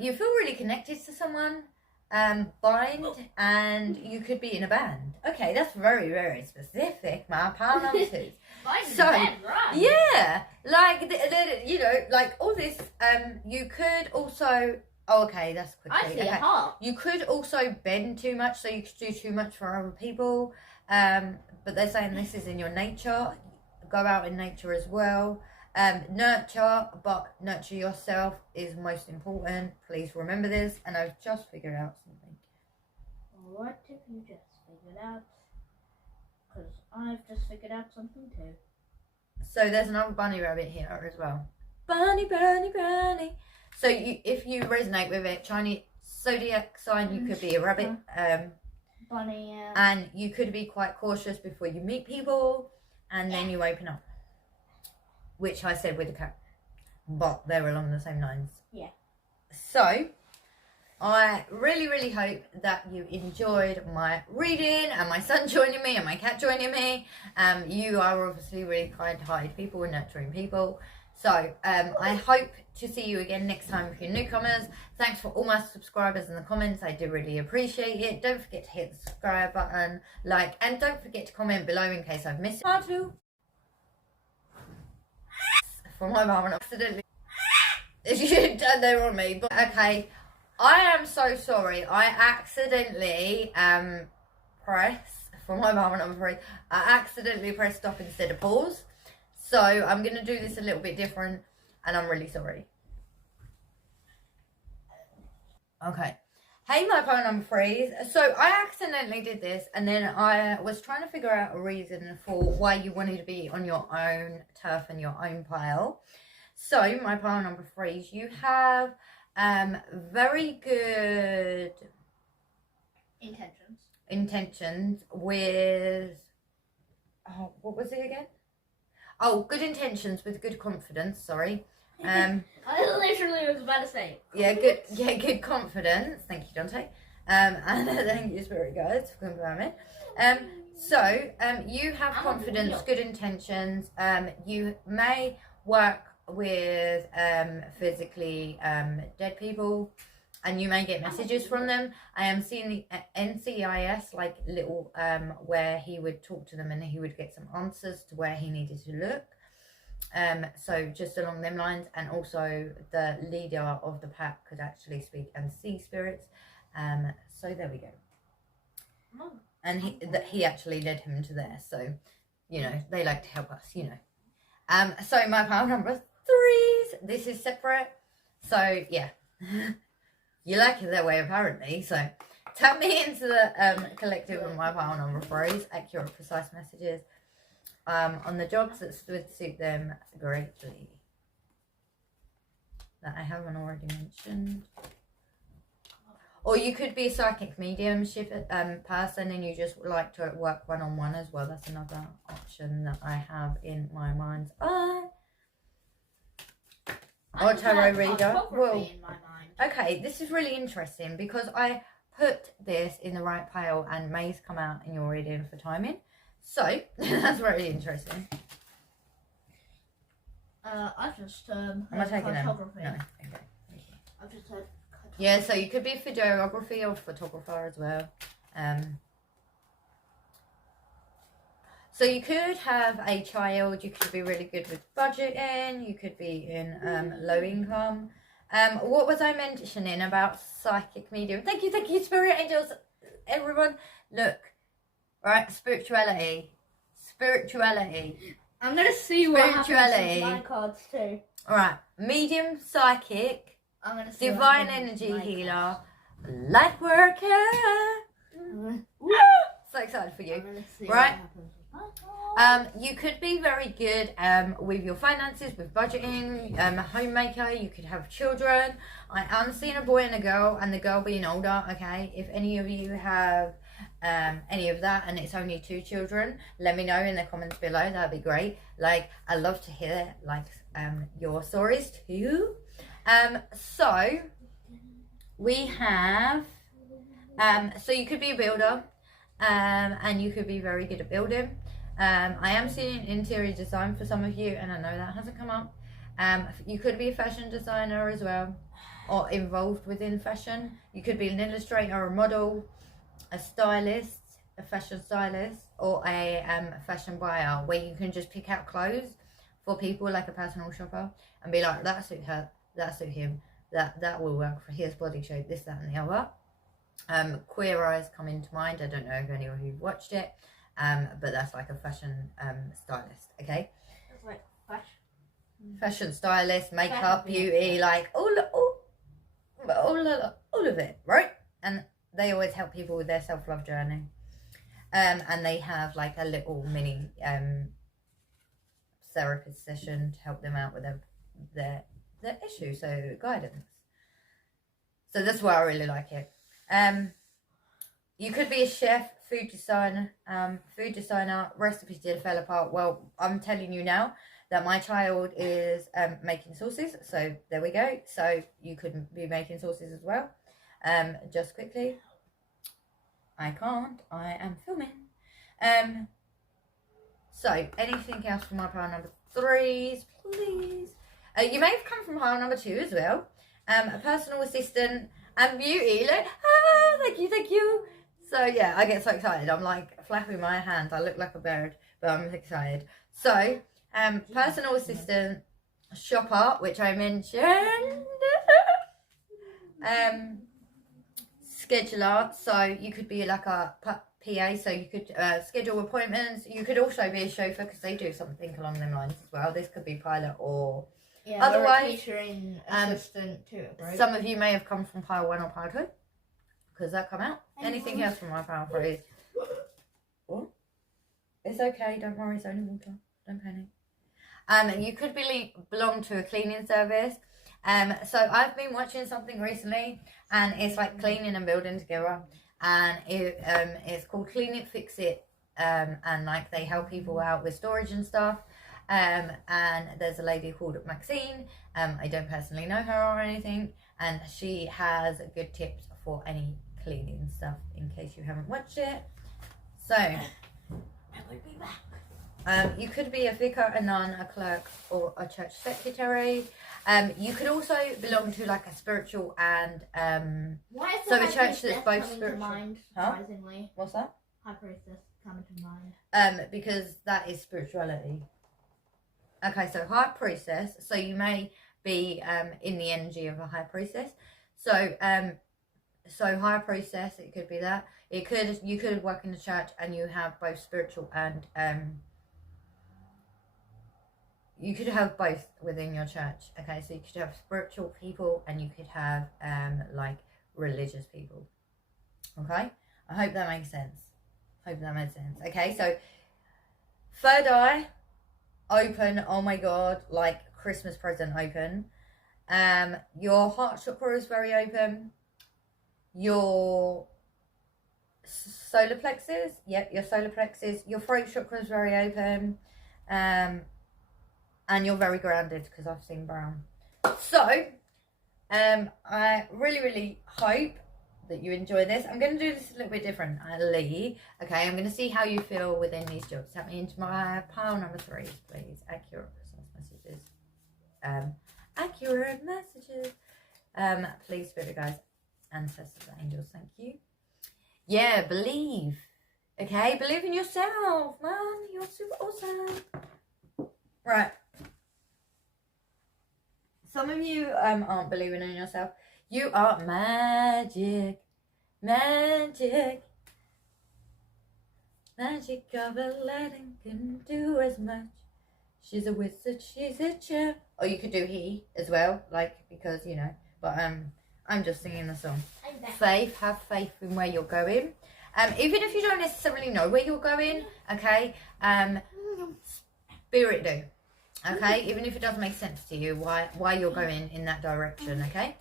You feel really connected to someone, bind, and you could be in a band. Okay, that's very, very specific, my pal number 2. So, right. yeah, like, you know, like all this, you could also, oh, okay, that's quickly. I see okay. a heart. You could also bend too much, so you could do too much for other people, but they're saying this is in your nature. Go out in nature as well. Nurture, but nurture yourself is most important. Please remember this. And I've just figured out something. What have you just figured out? Because I've just figured out something too. So there's another bunny rabbit here as well. Bunny, bunny, bunny. So if you resonate with it, Chinese zodiac sign, you could be a rabbit. Bunny, yeah. And you could be quite cautious before you meet people. And then you open up. Which I said with the cat, but they're along the same lines. Yeah. So, I really, really hope that you enjoyed my reading and my son joining me and my cat joining me. You are obviously really kind-hearted people and nurturing people. So, I hope to see you again next time if you're newcomers. Thanks for all my subscribers in the comments. I do really appreciate it. Don't forget to hit the subscribe button, like, and don't forget to comment below in case I've missed it. For my mum and accidentally done there on me, but okay, I am so sorry. I accidentally pressed for my mum and I'm afraid I accidentally pressed stop instead of pause. So I'm gonna do this a little bit different, and I'm really sorry. Okay. Hey, my phone number 3. So I accidentally did this, and then I was trying to figure out a reason for why you wanted to be on your own turf and your own pile. So my pile number 3, you have very good intentions with, oh, what was it again? Oh, good intentions with good confidence. Sorry. I literally was about to say. Good confidence. Thank you, Dante. And thank you, Spirit Guides, for confirming. So you have confidence, good intentions. You may work with physically dead people, and you may get messages from them. I am seeing the NCIS, like little where he would talk to them and he would get some answers to where he needed to look. So just along them lines, and also the leader of the pack could actually speak and see spirits. So there we go. And he actually led him to there. So, you know, they like to help us, you know. So my pile number 3, this is separate. So yeah, you like it that way apparently. So tap me into the collective of my pile number 3s, accurate, precise messages. On the jobs that would suit them greatly, that I haven't already mentioned. Or you could be a psychic mediumship person and you just like to work one-on-one as well. That's another option that I have in my mind's eye. Or tarot reader. Well, okay, this is really interesting because I put this in the right pile and May's come out in your reading for timing. So, that's very interesting. I've just Am I taking them? cartography. No, okay. I've just heard cartography. Yeah, so you could be videography or photographer as well. So you could have a child, you could be really good with budgeting, you could be in low income. What was I mentioning about psychic medium? Thank you, spirit angels, everyone. Look. Right, spirituality. I'm gonna see what happens with my cards too. Alright, medium, psychic, I'm gonna see divine energy healer, light worker, So excited for you. I'm gonna see Right. what happens. You could be very good with your finances, with budgeting, a homemaker. You could have children. I am seeing a boy and a girl, and the girl being older. Okay, if any of you have any of that, and it's only 2 children, let me know in the comments below. That'd be great. Like, I love to hear like your stories too. So we have so you could be a builder, and you could be very good at building. I am seeing interior design for some of you, and I know that hasn't come up. You could be a fashion designer as well, or involved within fashion. You could be an illustrator, a model, a stylist, a fashion stylist, or a fashion buyer, where you can just pick out clothes for people, like a personal shopper, and be like, that suit her, that suit him, that will work for his body shape, this, that, and the other. Queer Eyes come into mind. I don't know if any of you watched it, but that's like a fashion stylist. Okay, It's like fashion stylist, makeup, Fashion, beauty, yeah. like all of it, right? And they always help people with their self-love journey. And they have like a little mini therapist session to help them out with their issue, so guidance. So that's why I really like it. You could be a chef, food designer, recipe developer. Well, I'm telling you now that my child is making sauces, so there we go. So you could be making sauces as well. Just quickly, I can't, I am filming. So anything else from my pile number 3s, please? You may have come from pile number 2 as well. A personal assistant and beauty. Like, thank you. So yeah, I get so excited. I'm like flapping my hands. I look like a bird, but I'm excited. So personal assistant, shopper, which I mentioned. Scheduler. So you could be like a PA. So you could schedule appointments. You could also be a chauffeur, because they do something along them lines as well. This could be pilot or. Yeah, Otherwise, teaching assistant too, right? Some of you may have come from pile 1 or pile 2, because that come out. Anything else from my pile 3? What? It's okay, don't worry, it's only water. Don't panic. You could belong to a cleaning service. So I've been watching something recently, and it's like cleaning and building together, and it's called Clean It, Fix It, and like they help people out with storage and stuff. And there's a lady called Maxine. I don't personally know her or anything, and she has good tips for any cleaning stuff in case you haven't watched it. So I will be back. you could be a vicar, a nun, a clerk, or a church secretary. You could also belong to like a spiritual and Why is so the a high church that's priestess both coming spiritual. to mind, Huh? surprisingly? What's that? High priestess coming to mind. Because that is spirituality. Okay, so high priestess. So you may be in the energy of a high priestess. So so high priestess, it could be that. You could work in the church and you have both spiritual and you could have both within your church. Okay, so you could have spiritual people and you could have like religious people. Okay, I hope that makes sense. Okay, so third eye open. Oh my god, like Christmas present open. Your heart chakra is very open. Your solar plexus, yep, your solar plexus. Your throat chakra is very open. And you're very grounded, because I've seen brown. So I really hope that you enjoy this. I'm going to do this a little bit differently. Okay, I'm going to see how you feel within these jobs. Tap me into my pile number 3, please. Accurate messages. Accurate messages. Please, spirit guides, ancestors, angels, thank you. Yeah, believe. Okay, believe in yourself, man. You're super awesome. Right. Some of you aren't believing in yourself. You are magic. Magic of Aladdin can do as much. She's a wizard, she's a chef. Or you could do he as well, like, because, you know. But I'm just singing the song. Faith, have faith in where you're going. Even if you don't necessarily know where you're going, okay, spirit do, okay, even if it doesn't make sense to you why you're going in that direction, okay.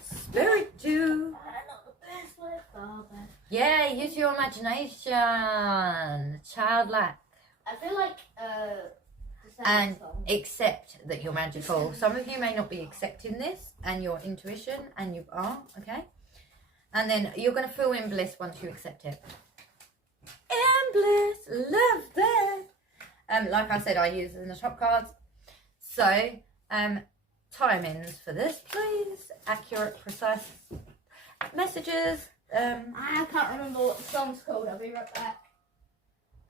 Spirit do. Yeah, use your imagination, childlike. I feel like And accept that you're magical. Some of you may not be accepting this and your intuition, and you are, okay? And then you're going to feel in bliss once you accept it. In bliss, love that. Like I said, I use it in the top cards. So, timings for this, please. Accurate, precise messages. I can't remember what the song's called. I'll be right back.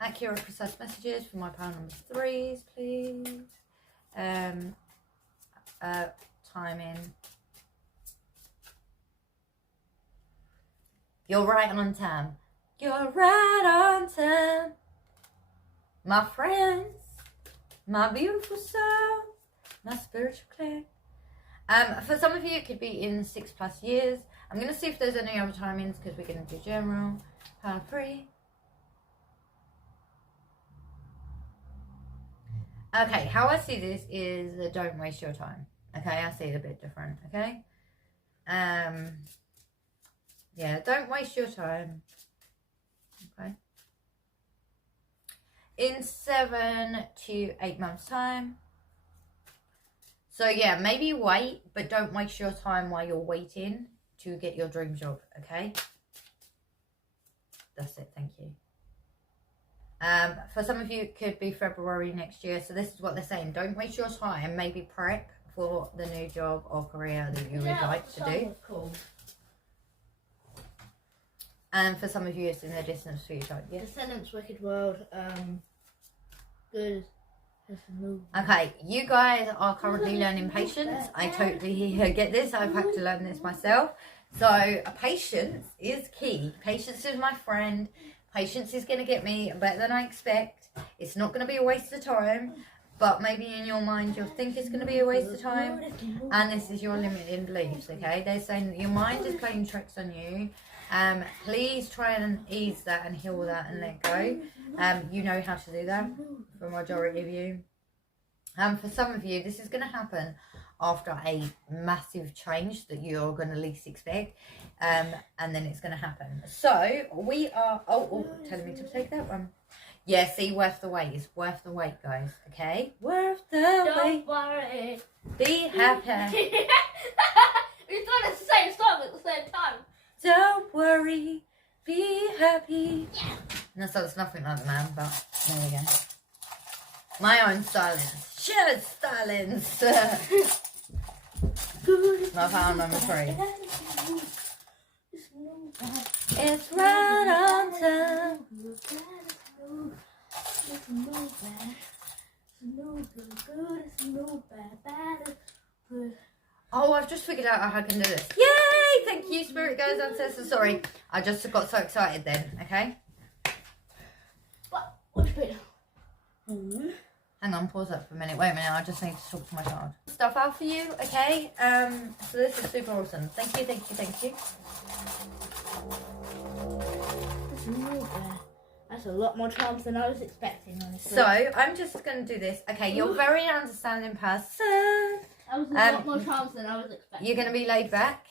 Accurate, precise messages for my pile number 3s, please. Timing. You're right on time. You're right on time. My friends, my beautiful soul, my spiritual clay. For some of you, it could be in 6+ years. I'm going to see if there's any other timings because we're going to do general. Pile 3. Okay, how I see this is don't waste your time. Okay, I see it a bit different. Okay, yeah, don't waste your time. Okay, in 7 to 8 months' time. So yeah, maybe wait, but don't waste your time while you're waiting to get your dream job. Okay, that's it. Thank you. For some of you, it could be February next year. So this is what they're saying. Don't waste your time. Maybe prep for the new job or career that you would like to do. Cool. And for some of you, it's in the distance future. Yes. Descendants, Wicked World. Good. Okay, you guys are currently learning patience. I totally get this. I've had to learn this myself. So patience is key. Patience is my friend. Patience is going to get me better than I expect. It's not going to be a waste of time, but maybe in your mind you'll think it's going to be a waste of time, and this is your limiting beliefs, okay? They're saying that your mind is playing tricks on you. Please try and ease that and heal that and let go. You know how to do that for a majority of you. For some of you, this is going to happen after a massive change that you're going to least expect, and then it's going to happen. So we are telling me to take that one. Yeah, see, worth the wait. It's worth the wait, guys. Okay, worth the wait. Don't worry. Be happy. We're doing the same song at the same time. Don't worry. Be happy. Yeah. No, so it's nothing like the man, but there we go. My own stylings. Cheryl's stylings. My pile number 3. It's right on time. Oh, I've just figured out how I can do this. Yay! Thank you, Spirit Guides, Ancestors. Sorry, I just got so excited then, okay? What's it? Hang on, pause that for a minute. Wait a minute, I just need to talk to my child. Stuff out for you, okay? So this is super awesome. Thank you, thank you, thank you. That's a lot more charms than I was expecting, honestly. So, I'm just going to do this. Okay, you're a very understanding person. That was a lot more charms than I was expecting. You're going to be laid back.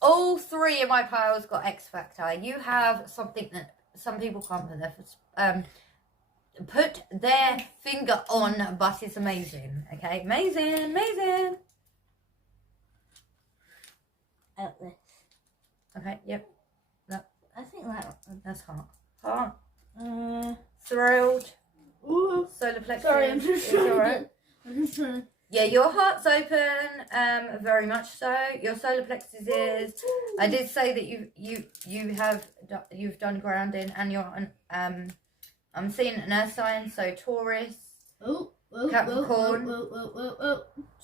All 3 of my piles got X Factor. You have something that some people can't put their finger on, but it's amazing. Okay, amazing, amazing. Outlet. Okay, yep. No, I think that's heart. Thrilled. Ooh. Solar plexus. Sorry, I'm just It's alright. I'm just trying to... Yeah, your heart's open, very much so. Your solar plexus is. I did say that you've done grounding, and you're I'm seeing an earth sign, so Taurus, Capricorn,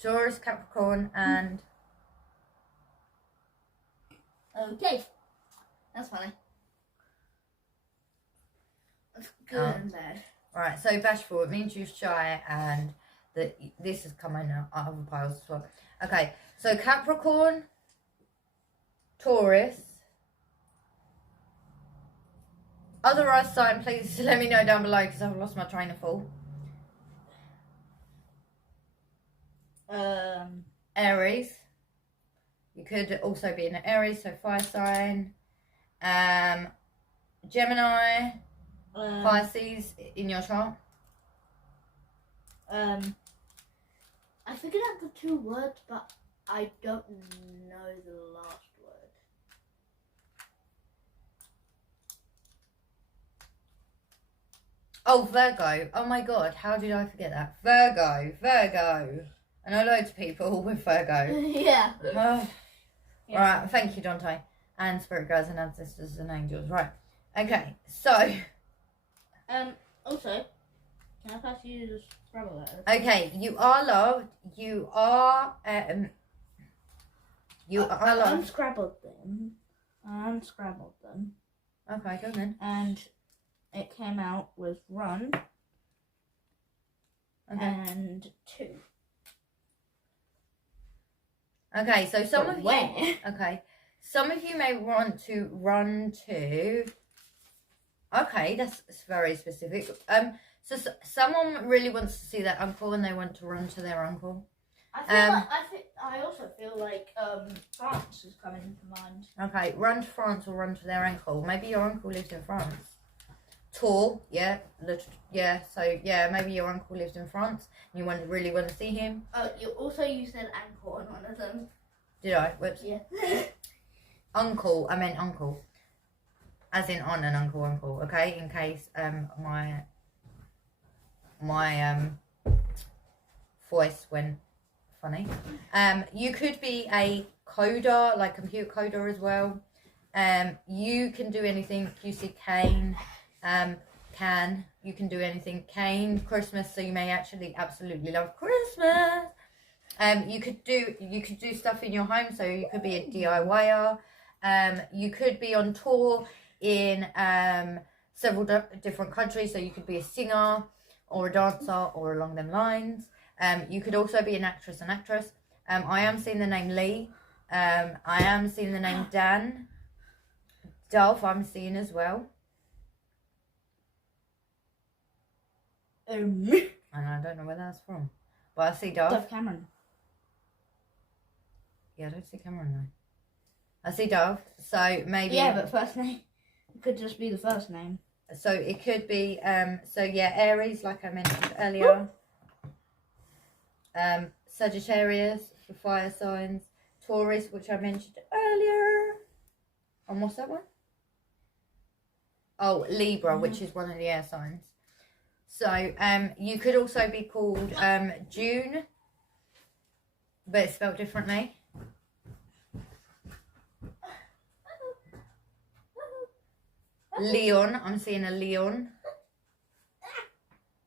Taurus, Capricorn, and okay, that's funny. That's good and bad. Right, so bashful, it means you're shy, and that this is coming out of the piles as well. Okay, so Capricorn, Taurus. Other earth sign, please let me know down below because I've lost my train of thought. Aries. You could also be in Aries, so fire sign. Gemini, Pisces in your chart. I figured out the 2 words, but I don't know the last word. Oh, Virgo. Oh my god, how did I forget that? Virgo. I know loads of people with Virgo. Yeah. Oh. Yeah. Right, thank you, Dante. And spirit guides and ancestors and angels. Right. Okay, so. Also, can I pass you the Scrabble letters? Okay, you are loved. You are loved. I unscrabbled them. Okay, go then. And it came out with run. Okay. And 2. Okay, so some of you. Where? Okay, some of you may want to run to. Okay, that's very specific. So someone really wants to see their uncle and they want to run to their uncle. I also feel like France is coming to mind. Okay, run to France or run to their uncle. Maybe your uncle lives in France. Tall, yeah, so yeah, maybe your uncle lives in France and you really want to see him. Oh, you said ankle on one of them. Did I? Whoops. Yeah. Uncle, I meant uncle. As in on an uncle, okay? In case my voice went funny. You could be a coder, like computer coder as well. You can do anything. You see Kane. You can do anything. Kane, Christmas, so you may actually absolutely love Christmas. You could do stuff in your home, so you could be a DIYer. You could be on tour in several different countries, so you could be a singer or a dancer or along them lines. You could also be an actress. I am seeing the name Lee. I am seeing the name Dan. Dolph I'm seeing as well. And I don't know where that's from. But I see Dove Cameron. Yeah, I don't see Cameron though. I see Dove, so maybe. Yeah, but first name. It could just be the first name. So it could be, Aries, like I mentioned earlier. Sagittarius for fire signs. Taurus, which I mentioned earlier. And what's that one? Oh, Libra, which is one of the air signs. So you could also be called June, but it's spelled differently. Leon, I'm seeing a Leon.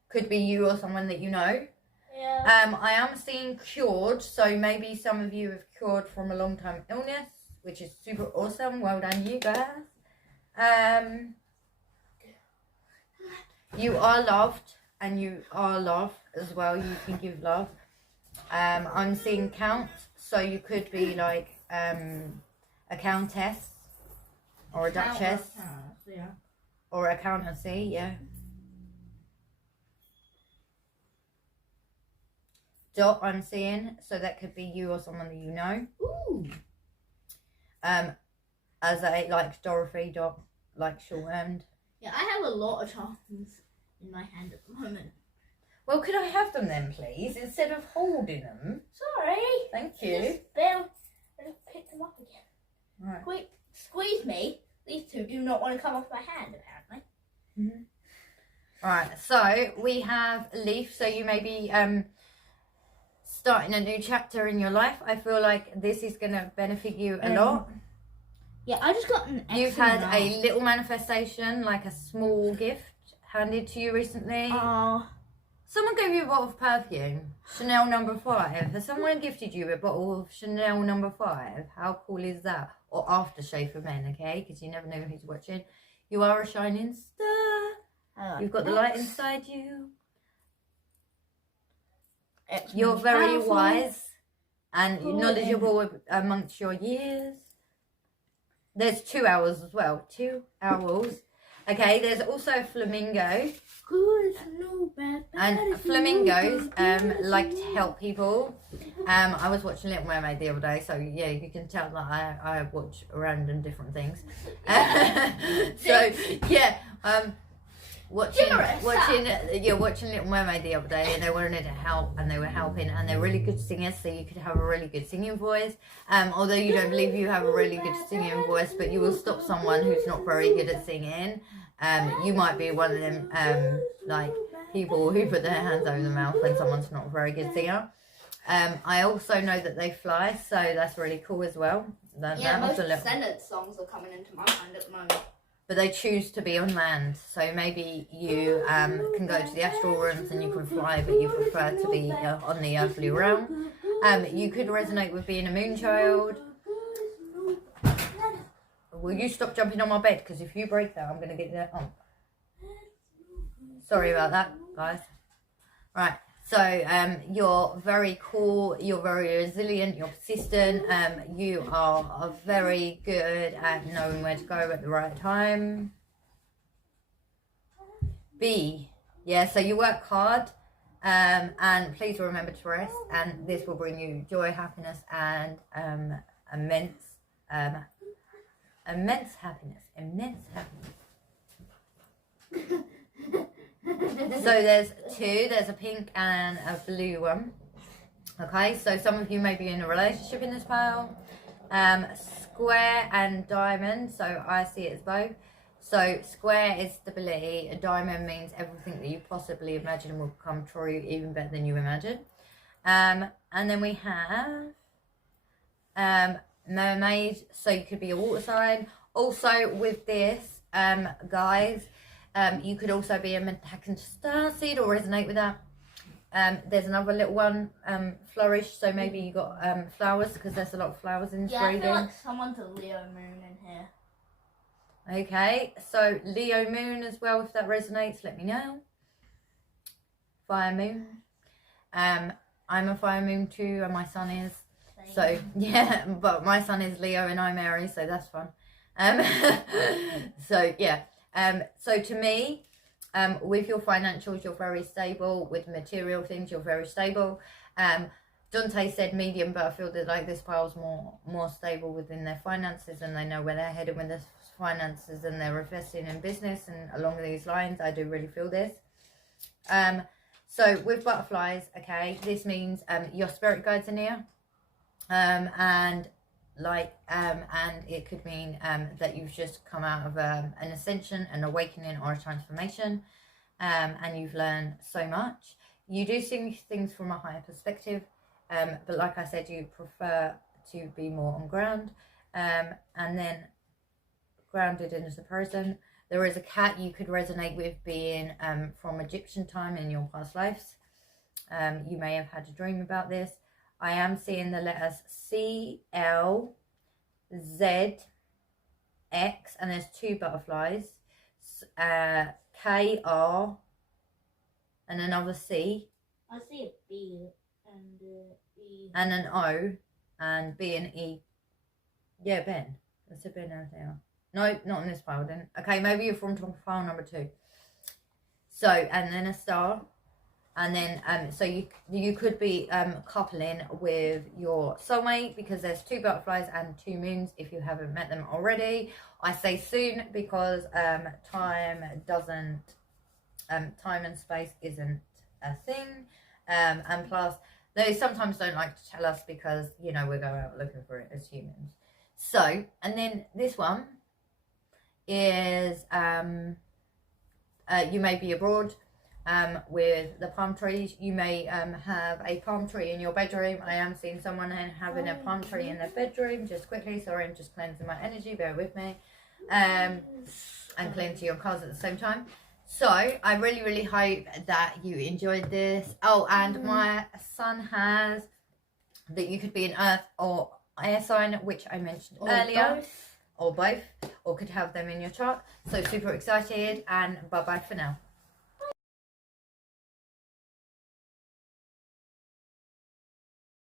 Could be you or someone that you know. Yeah. I am seeing cured, so maybe some of you have cured from a long time illness, which is super awesome. Well done, you guys. You are loved, and you are love as well. You can give love. I'm seeing count, so you could be like a countess or a duchess. Yeah. Or accountancy, yeah. Dot I'm seeing, so that could be you or someone that you know. Ooh. As a like Dorothy Dot, like shorthand. Yeah, I have a lot of charms in my hand at the moment. Well, could I have them then, please, instead of holding them? Sorry. Thank you. I just picked them up again. Right. Quick, squeeze me. These two do not want to come off my hand, apparently. Mm-hmm. Right, so we have Leaf, so you may be starting a new chapter in your life. I feel like this is going to benefit you a lot. Yeah, I just got an X. You've had a little manifestation, like a small gift handed to you recently. Someone gave you a bottle of perfume, Chanel No. 5. Has someone gifted you a bottle of Chanel No. 5? How cool is that? Or aftershave for men, okay? Because you never know who's watching. You are a shining star. You've got the light inside you. You're very wise and knowledgeable amongst your years. There's 2 owls as well. 2 owls. Okay, there's also a flamingo. And flamingos like to help people. I was watching Little Mermaid the other day, so yeah, you can tell that I watch random different things. So yeah, watching Little Mermaid the other day, and they wanted to help, and they were helping, and they're really good singers, so you could have a really good singing voice. Although you don't believe you have a really good singing voice, but you will stop someone who's not very good at singing. You might be one of them like people who put their hands over the mouth when someone's not a very good singer. I also know that they fly, so that's really cool as well. Most Descendants songs are coming into my mind at the moment. But they choose to be on land, so maybe you can go to the astral rooms and you can fly, but you prefer to be on the earthly realm. You could resonate with being a moon child. Will you stop jumping on my bed? Because if you break that, I'm going to get that on. Sorry about that, guys. Right, so you're very cool, you're very resilient, you're persistent, you are very good at knowing where to go at the right time. B, yeah, so you work hard, and please remember to rest, and this will bring you joy, happiness, and immense happiness. So there's 2, there's a pink and a blue one. Okay, so some of you may be in a relationship in this pile. Square and diamond, so I see it as both. So square is stability, a diamond means everything that you possibly imagine will come true, even better than you imagine. And then we have mermaid, so you could be a water sign. Also with this, guys, you could also be a Manhattan star seed or resonate with that. There's another little one, flourish, so maybe you got flowers, because there's a lot of flowers in this reading. I feel like someone's a Leo moon in here. Okay, so Leo moon as well, if that resonates, let me know. Fire moon. I'm a fire moon too, and my son is. Same. So yeah, but my son is Leo and I'm Aries, so that's fun. So yeah. So to me, with your financials, you're very stable. With material things, you're very stable. Dante said medium, but I feel that like this pile's more stable within their finances, and they know where they're headed with their finances, and they're investing in business, and along these lines, I do really feel this. So with butterflies, okay, this means your spirit guides are near, and it could mean that you've just come out of an ascension, an awakening, or a transformation, and you've learned so much. You do see things from a higher perspective, but like I said, you prefer to be more on ground, and then grounded in the present. There is a cat you could resonate with being from Egyptian time in your past lives. You may have had a dream about this. I am seeing the letters C, L, Z, X, and there's 2 butterflies, K, R, and another C. I see a B and E. And an O, and B and E. Yeah, Ben. That's a Ben out there. No, not in this file then. Okay, maybe you're from file number 2. So, and then a star. And then, so you could be coupling with your soulmate, because there's 2 butterflies and 2 moons if you haven't met them already. I say soon because time and space isn't a thing. And plus, they sometimes don't like to tell us because, you know, we go out looking for it as humans. So, and then this one is you may be abroad. With the palm trees, you may have a palm tree in your bedroom. I am seeing someone having a palm tree in their bedroom. Just quickly, sorry, I'm just cleansing my energy, bear with me, and cleansing your cards at the same time. So I really hope that you enjoyed this. Oh, and my son has that you could be an earth or air sign, which I mentioned earlier, or both, or could have them in your chart. So super excited, and bye bye for now.